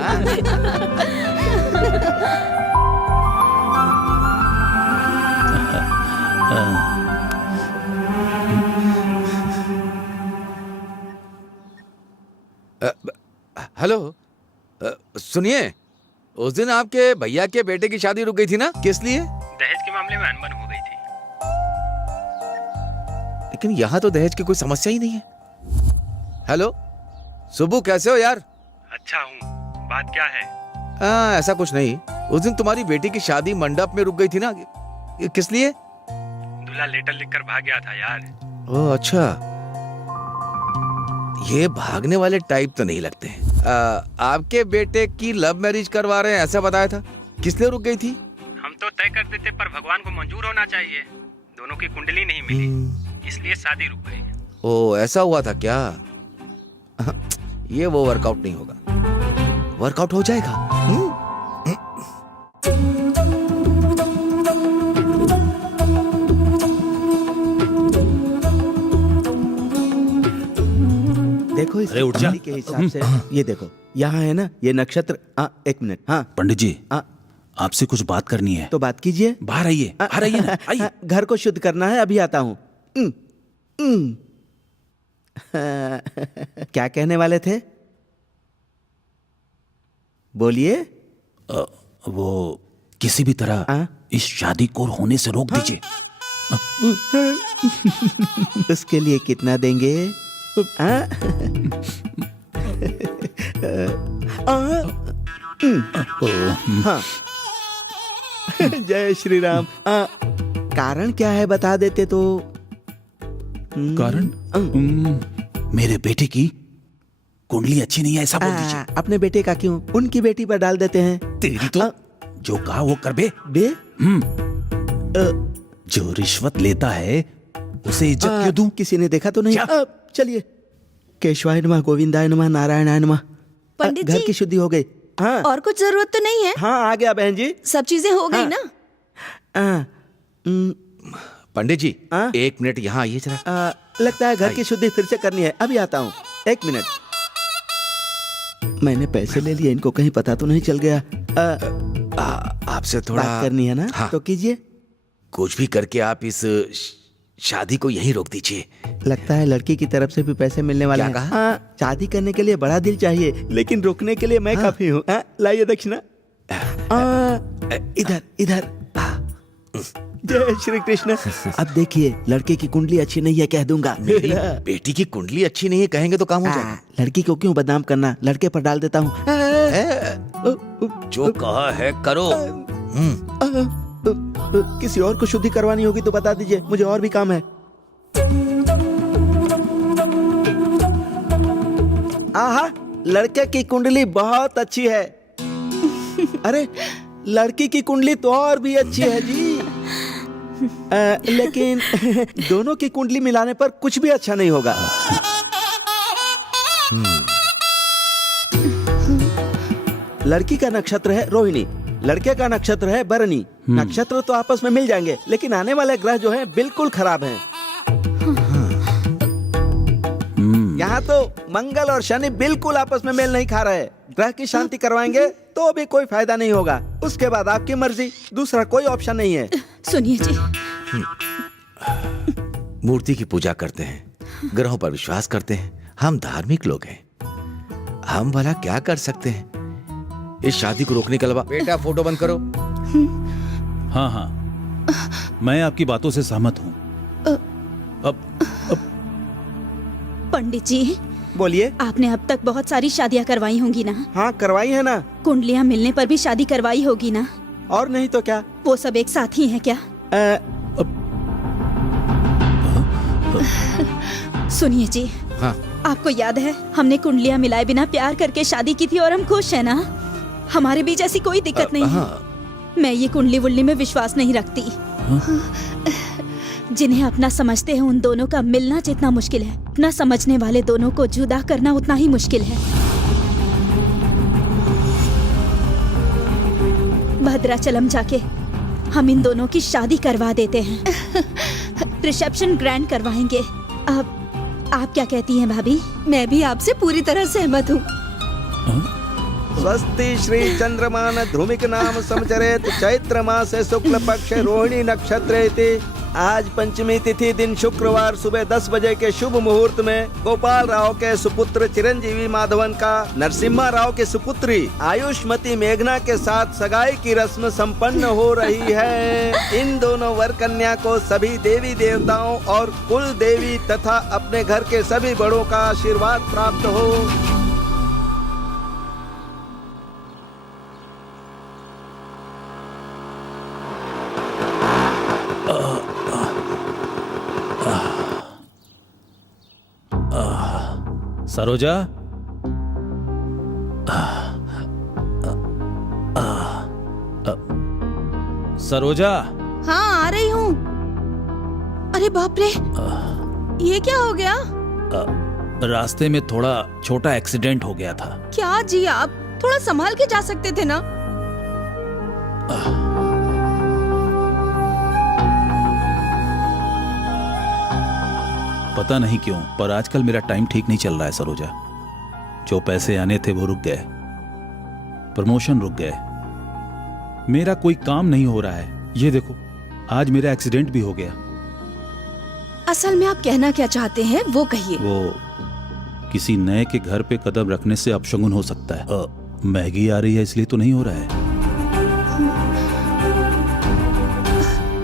हेलो, सुनिए, उस दिन आपके भैया के बेटे की शादी रुक गई थी ना, किस लिए? दहेज के मामले में अनबन हो गई थी। लेकिन यहाँ तो दहेज की कोई समस्या ही नहीं है। हेलो सुबू, कैसे हो यार? अच्छा हूँ, बात क्या है? ऐसा कुछ नहीं, उस दिन तुम्हारी बेटी की शादी मंडप में रुक गई थी ना, किस लिए? दूल्हा लेटर लिखकर भाग गया था यार। ओह अच्छा, ये भागने वाले टाइप तो नहीं लगते। आपके बेटे की लव मैरिज करवा रहे हैं ऐसा बताया था, किस लिए रुक गई थी? हम तो तय कर देते पर भगवान को मंजूर होना चाहिए। दोनों की कुंडली नहीं मिली, इसलिए शादी रुक गई। ओह ऐसा हुआ था क्या? ये वो वर्कआउट नहीं होगा, वर्कआउट हो जाएगा। देखो इस कुंडली के हिसाब से ये देखो, यहाँ है ना ये नक्षत्र। एक मिनट। हाँ पंडित जी, आपसे कुछ बात करनी है। तो बात कीजिए। बाहर आइए, बाहर आइए ना, आइए। घर को शुद्ध करना है, अभी आता हूँ। क्या कहने वाले थे? बोलिए। वो किसी भी तरह इस शादी को होने से रोक दीजिए। उसके लिए कितना देंगे? हाँ। जय श्री राम। कारण क्या है बता देते तो। कारण मेरे बेटे की कुंडली अच्छी नहीं है ऐसा बोल दीजिए। अपने बेटे का क्यों, उनकी बेटी पर डाल देते हैं। तेरी तो जो कहा वो कर बे। जो रिश्वत लेता है उसे इज्जत क्यों दूं? किसी ने देखा तो नहीं? चलिए। केशवाय नमः, गोविंदाय नमः, नारायणाय नमः। पंडित घर जी, की शुद्धि हो गई। हाँ, और कुछ जरूरत तो नहीं है? हाँ आ गया बहन जी, सब चीजें हो गई ना? पंडित जी 1 मिनट यहाँ आइए जरा। लगता है घर की शुद्धि फिर से करनी है। अभी आता हूँ, 1 मिनट। मैंने पैसे ले लिए, इनको कहीं पता तो नहीं चल गया। आपसे थोड़ा बात करनी है ना? हाँ। तो कीजिए। कुछ भी करके आप इस शादी को यहीं रोक दीजिए। लगता है लड़की की तरफ से भी पैसे मिलने वाले हैं। हाँ, शादी करने के लिए बड़ा दिल चाहिए, लेकिन रोकने के लिए मैं काफी हूँ। लाइए दक्षिणा। इधर इधर। जय श्री कृष्ण। अब देखिए, लड़के की कुंडली अच्छी नहीं है कह दूंगा। मेरी बेटी की कुंडली अच्छी नहीं है कहेंगे तो काम हो जाएगा। लड़की को क्यों बदनाम करना, लड़के पर डाल देता हूँ। जो कहा है करो। किसी और को शुद्धि करवानी होगी तो बता दीजिए, मुझे और भी काम है। आहा, लड़के की कुंडली बहुत अच्छी है। अरे लड़की की कुंडली तो और भी अच्छी है जी। लेकिन दोनों की कुंडली मिलाने पर कुछ भी अच्छा नहीं होगा। लड़की का नक्षत्र है रोहिणी, लड़के का नक्षत्र है भरणी। नक्षत्र तो आपस में मिल जाएंगे, लेकिन आने वाले ग्रह जो हैं बिल्कुल खराब हैं। यहाँ तो मंगल और शनि बिल्कुल आपस में मेल नहीं खा रहे। ग्रह की शांति करवाएंगे तो भी कोई फायदा नहीं होगा। उसके बाद आपकी मर्जी, दूसरा कोई ऑप्शन नहीं है। सुनिए जी, मूर्ति की पूजा करते हैं, ग्रहों पर विश्वास करते हैं, हम धार्मिक लोग हैं। हम भला क्या कर सकते हैं इस शादी को रोकने के अलावा? बेटा फोटो बंद करो। हाँ हाँ, मैं आपकी बातों से सहमत हूँ। अब पंडित जी बोलिए। आपने अब तक बहुत सारी शादियाँ करवाई होंगी ना? हाँ करवाई है ना। कुंडलियाँ मिलने पर भी शादी करवाई होगी ना? और नहीं तो क्या। वो सब एक साथ ही हैं क्या? सुनिए जी, हाँ। आपको याद है हमने कुंडलियाँ मिलाए बिना प्यार करके शादी की थी और हम खुश हैं ना? हमारे बीच ऐसी कोई दिक्कत नहीं है। मैं ये कुंडली वुंडली में विश्वास नहीं रखती। जिन्हें अपना समझते हैं उन दोनों का मिलना जितना मुश्किल है, अपना समझने वाले दोनों को जुदा करना उतना ही मुश्किल है। भद्राचलम जाके हम इन दोनों की शादी करवा देते हैं। रिसेप्शन ग्रैंड करवाएंगे। अब आप क्या कहती हैं भाभी? मैं भी आपसे पूरी तरह सहमत हूँ। स्वस्ति श्री चंद्रमान ध्रुमिक नाम समचरेत चैत्र मास शुक्ल पक्ष रोहिणी नक्षत्र। आज पंचमी तिथि दिन शुक्रवार सुबह 10 बजे के शुभ मुहूर्त में गोपाल राव के सुपुत्र चिरंजीवी माधवन का नरसिम्हा राव की सुपुत्री आयुष्मती मेघना के साथ सगाई की रस्म संपन्न हो रही है। इन दोनों वर कन्या को सभी देवी देवताओं और कुल देवी तथा अपने घर के सभी बड़ों का आशीर्वाद प्राप्त हो। सरोजा, सरोजा। हाँ आ रही हूँ। अरे बाप रे, ये क्या हो गया? रास्ते में थोड़ा छोटा एक्सीडेंट हो गया था। क्या जी, आप थोड़ा संभाल के जा सकते थे ना? पता नहीं क्यों पर आजकल मेरा टाइम ठीक नहीं चल रहा है सरोजा। जो पैसे आने थे वो रुक गए, प्रमोशन रुक गए, मेरा कोई काम नहीं हो रहा है। ये देखो आज मेरा एक्सीडेंट भी हो गया। असल में आप कहना क्या चाहते हैं वो कहिए। वो किसी नए के घर पे कदम रखने से अपशगुन हो सकता है। महंगी आ रही है इसलिए तो नहीं हो रहा है।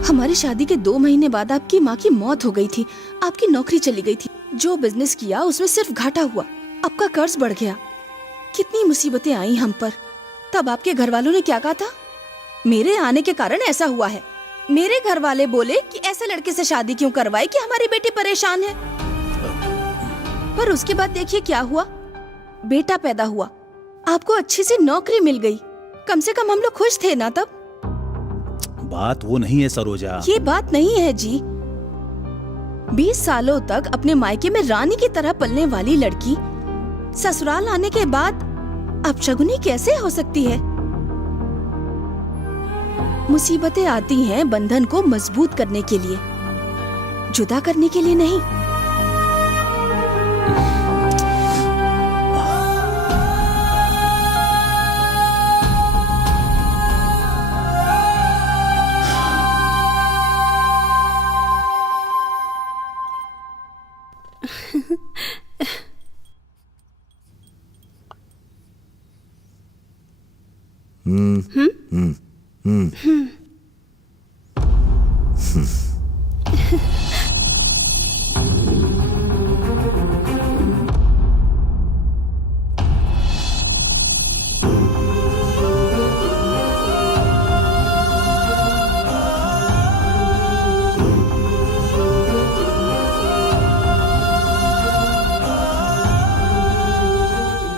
हमारी शादी के 2 महीने बाद आपकी माँ की मौत हो गई थी, आपकी नौकरी चली गई थी, जो बिजनेस किया उसमें सिर्फ घाटा हुआ, आपका कर्ज बढ़ गया, कितनी मुसीबतें आई हम पर। तब आपके घर वालों ने क्या कहा था? मेरे आने के कारण ऐसा हुआ है। मेरे घर वाले बोले कि ऐसे लड़के से शादी क्यों करवाई कि हमारी बेटी परेशान है। पर उसके बाद देखिए क्या हुआ, बेटा पैदा हुआ, आपको अच्छी सी नौकरी मिल गई, कम से कम हम लोग खुश थे ना तब। बात वो नहीं है सरोजा। ये बात नहीं है जी। 20 सालों तक अपने मायके में रानी की तरह पलने वाली लड़की ससुराल आने के बाद अपशगुनी कैसे हो सकती है? मुसीबतें आती हैं बंधन को मजबूत करने के लिए, जुदा करने के लिए नहीं।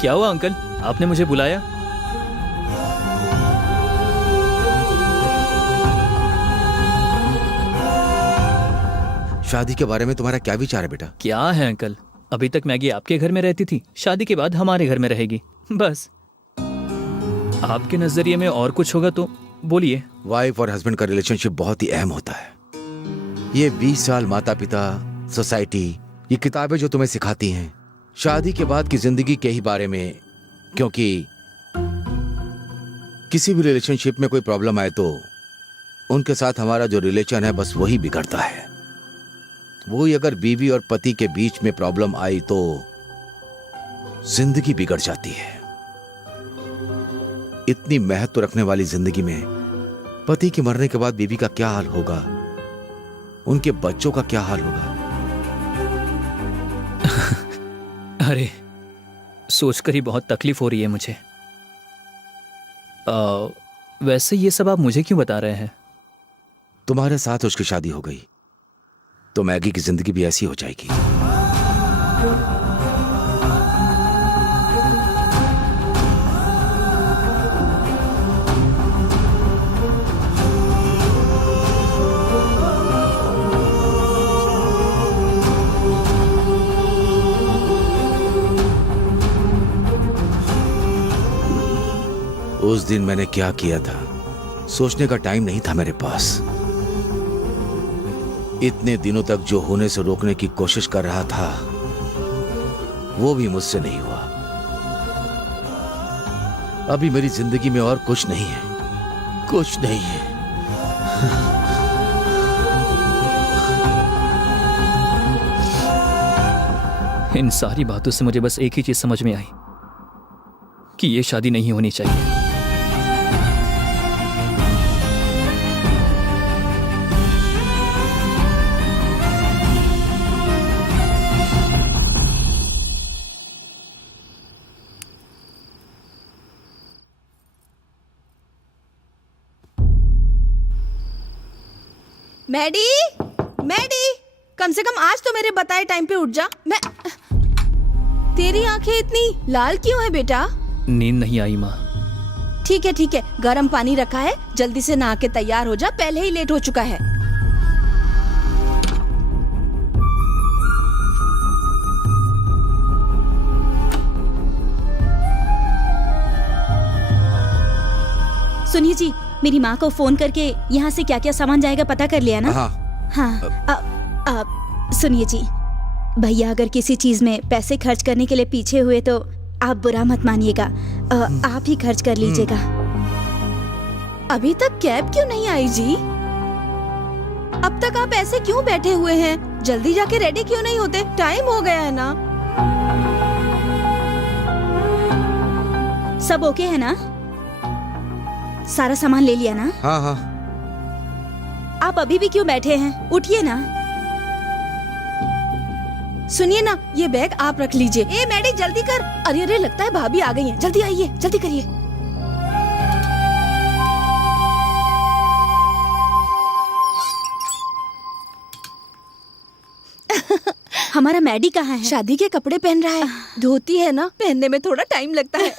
क्या हुआ अंकल, आपने मुझे बुलाया? शादी के बारे में तुम्हारा क्या विचार है बेटा? क्या है अंकल, अभी तक मैगी आपके घर में रहती थी, शादी के बाद हमारे घर में रहेगी, बस। आपके नजरिए में और कुछ होगा तो बोलिए। वाइफ और हस्बैंड का रिलेशनशिप बहुत ही अहम होता है। ये 20 साल माता पिता, सोसाइटी, ये किताबें जो तुम्हें सिखाती हैं शादी के बाद की जिंदगी के ही बारे में, क्योंकि किसी भी रिलेशनशिप में कोई प्रॉब्लम आए तो उनके साथ हमारा जो रिलेशन है बस वही बिगड़ता है। वही अगर बीवी और पति के बीच में प्रॉब्लम आई तो जिंदगी बिगड़ जाती है। इतनी महत्व रखने वाली जिंदगी में पति के मरने के बाद बीवी का क्या हाल होगा, उनके बच्चों का क्या हाल होगा? अरे, सोचकर ही बहुत तकलीफ हो रही है मुझे। वैसे ये सब आप मुझे क्यों बता रहे हैं? तुम्हारे साथ उसकी शादी हो गई तो मैगी की जिंदगी भी ऐसी हो जाएगी। उस दिन मैंने क्या किया था सोचने का टाइम नहीं था मेरे पास। इतने दिनों तक जो होने से रोकने की कोशिश कर रहा था वो भी मुझसे नहीं हुआ। अभी मेरी जिंदगी में और कुछ नहीं है, कुछ नहीं है। इन सारी बातों से मुझे बस एक ही चीज समझ में आई कि ये शादी नहीं होनी चाहिए। मैडी, मैडी, कम से कम आज तो मेरे बताए टाइम पे उठ जा। मैं तेरी आंखें इतनी लाल क्यों है बेटा? नींद नहीं आई माँ। ठीक है ठीक है, गर्म पानी रखा है, जल्दी से नहा के तैयार हो जा, पहले ही लेट हो चुका है। सुनिए जी, मेरी माँ को फोन करके यहाँ से क्या क्या सामान जाएगा पता कर लिया ना? हाँ। सुनिए जी, भैया अगर किसी चीज में पैसे खर्च करने के लिए पीछे हुए तो आप बुरा मत मानिएगा, आप ही खर्च कर लीजिएगा। अभी तक कैब क्यों नहीं आई जी? अब तक आप ऐसे क्यों बैठे हुए हैं? जल्दी जाके रेडी क्यों नहीं होते? टाइम हो गया है ना। सब ओके है ना? सारा सामान ले लिया ना? हाँ हाँ। आप अभी भी क्यों बैठे हैं? उठिए ना। सुनिए ना, ये बैग आप रख लीजिए। ए मैडी जल्दी कर। अरे अरे लगता है भाभी आ गई हैं। जल्दी आइए, जल्दी करिए। हमारा मैडी कहाँ है? शादी के कपड़े पहन रहा है। धोती है ना, पहनने में थोड़ा टाइम लगता है।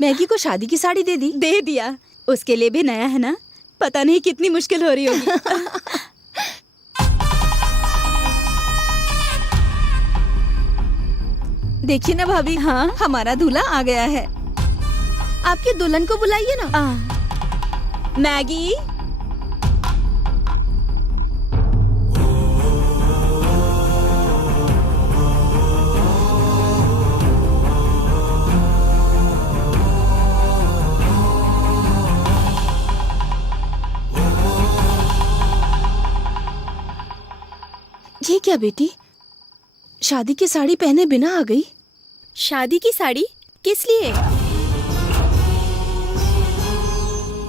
मैगी को शादी की साड़ी दे दी? दे दिया। उसके लिए भी नया है ना, पता नहीं कितनी मुश्किल हो रही होगी। देखिए ना भाभी, हाँ हमारा दूल्हा आ गया है। आपकी दुल्हन को बुलाइए ना। मैगी, ये क्या बेटी, शादी की साड़ी पहने बिना आ गई? शादी की साड़ी किस लिए?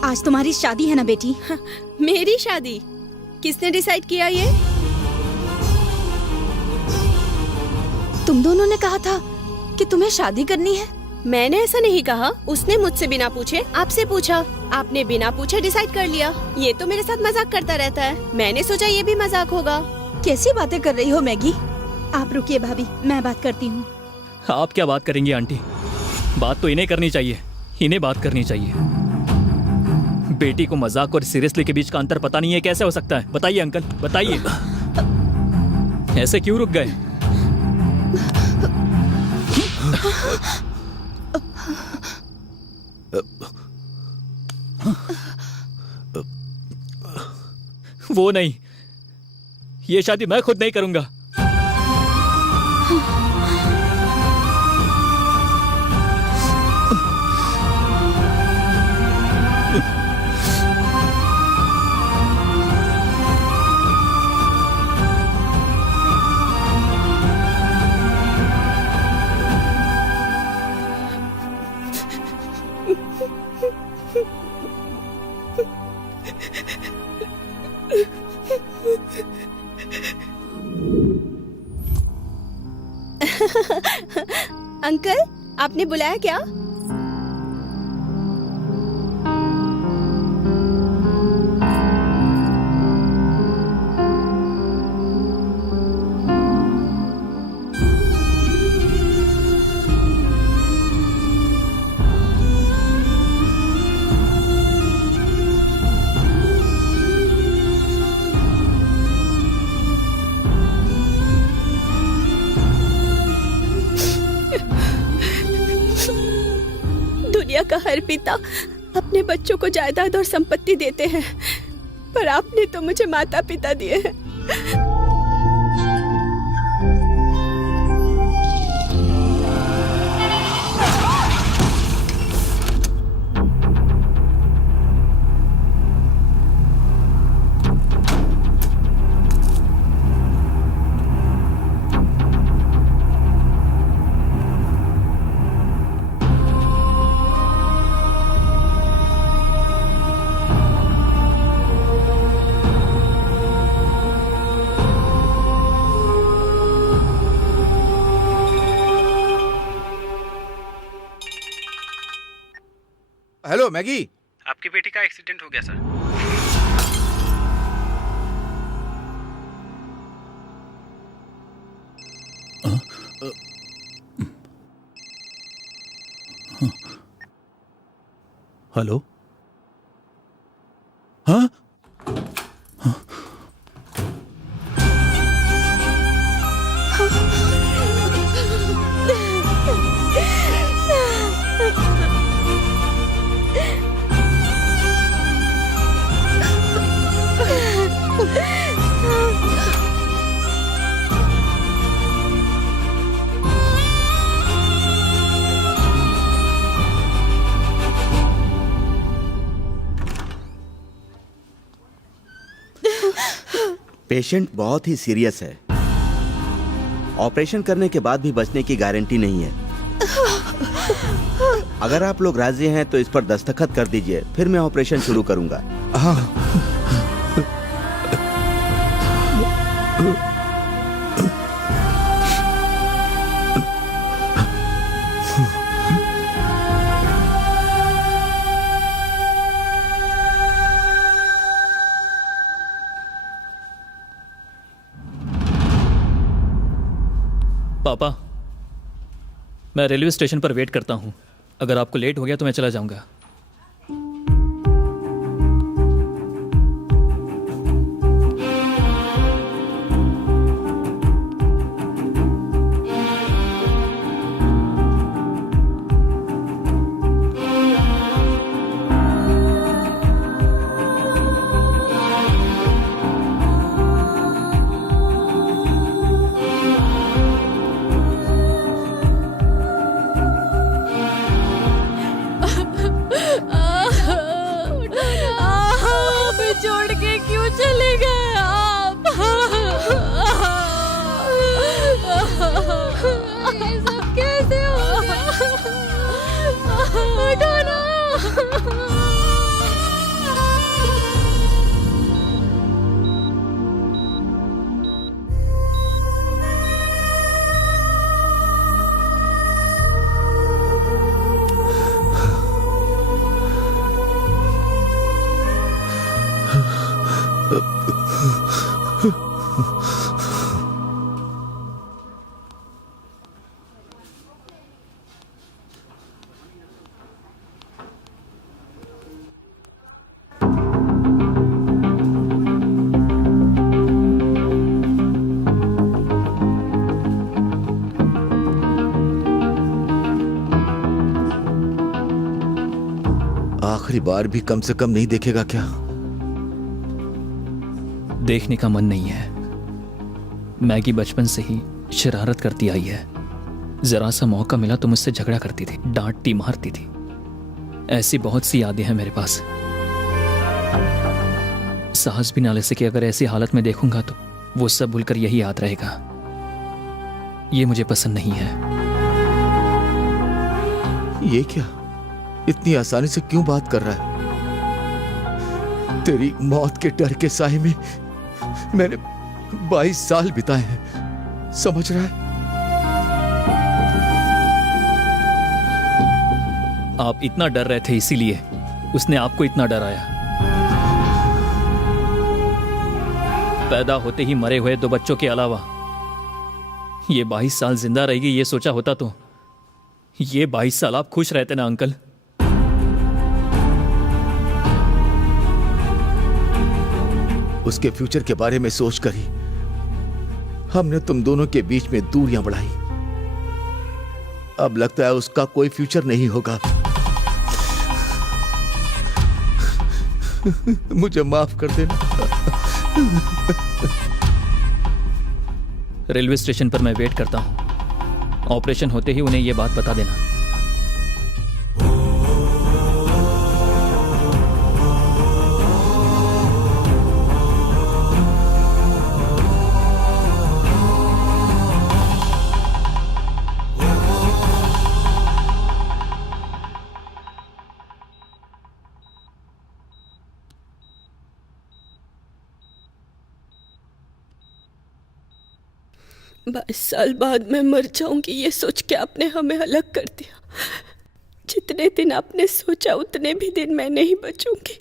आज तुम्हारी शादी है ना बेटी? मेरी शादी? किसने डिसाइड किया ये? तुम दोनों ने कहा था कि तुम्हें शादी करनी है। मैंने ऐसा नहीं कहा। उसने मुझसे बिना पूछे आपसे पूछा। आपने बिना पूछे डिसाइड कर लिया। ये तो मेरे साथ मजाक करता रहता है। मैंने सोचा ये भी मजाक होगा। कैसी बातें कर रही हो मैगी? आप रुकिए भाभी, मैं बात करती हूँ। आप क्या बात करेंगी आंटी? बात तो इन्हें करनी चाहिए, इन्हें बात करनी चाहिए। बेटी को मजाक और सीरियसली के बीच का अंतर पता नहीं है, कैसे हो सकता है? बताइए अंकल, बताइए। ऐसे क्यों रुक गए? वो नहीं, ये शादी मैं खुद नहीं करूंगा। अंकल, आपने बुलाया क्या? दुनिया का हर पिता अपने बच्चों को जायदाद और संपत्ति देते हैं, पर आपने तो मुझे माता पिता दिए हैं। Hello Maggi. आपकी बेटी का एक्सीडेंट हो गया सर। हेलो, हाँ? पेशेंट बहुत ही सीरियस है। ऑपरेशन करने के बाद भी बचने की गारंटी नहीं है। अगर आप लोग राजी हैं तो इस पर दस्तखत कर दीजिए, फिर मैं ऑपरेशन शुरू करूंगा। हाँ। पापा, मैं रेलवे स्टेशन पर वेट करता हूँ। अगर आपको लेट हो गया तो मैं चला जाऊंगा। छोड़ के क्यों चले गए आप? ये सब कैसे हो गया? आखिरी बार भी कम से कम नहीं देखेगा क्या? देखने का मन नहीं है। मैगी बचपन से ही शरारत करती आई है। जरा सा मौका मिला तो मुझसे झगड़ा करती थी, डांटती मारती थी। ऐसी बहुत सी यादें हैं मेरे पास। साहस भी ना ले सके अगर ऐसी हालत में देखूंगा तो वो सब भूलकर यही याद रहेगा। ये मुझे पसंद नहीं है। ये क्या? इतनी आसानी से क्यों बात कर रहा है? तेरी मौत के डर के साए में मैंने 22 साल बिताए हैं, समझ रहा है? आप इतना डर रहे थे इसीलिए उसने आपको इतना डराया। पैदा होते ही मरे हुए 2 बच्चों के अलावा ये 22 साल जिंदा रहेगी, ये सोचा होता तो ये 22 साल आप खुश रहते ना अंकल। उसके फ्यूचर के बारे में सोचकर ही हमने तुम दोनों के बीच में दूरियां बढ़ाई। अब लगता है उसका कोई फ्यूचर नहीं होगा। मुझे माफ कर देना। रेलवे स्टेशन पर मैं वेट करता हूं। ऑपरेशन होते ही उन्हें यह बात बता देना। बाईस साल बाद मैं मर जाऊंगी ये सोच के आपने हमें अलग कर दिया। जितने दिन आपने सोचा उतने भी दिन मैं नहीं बचूंगी।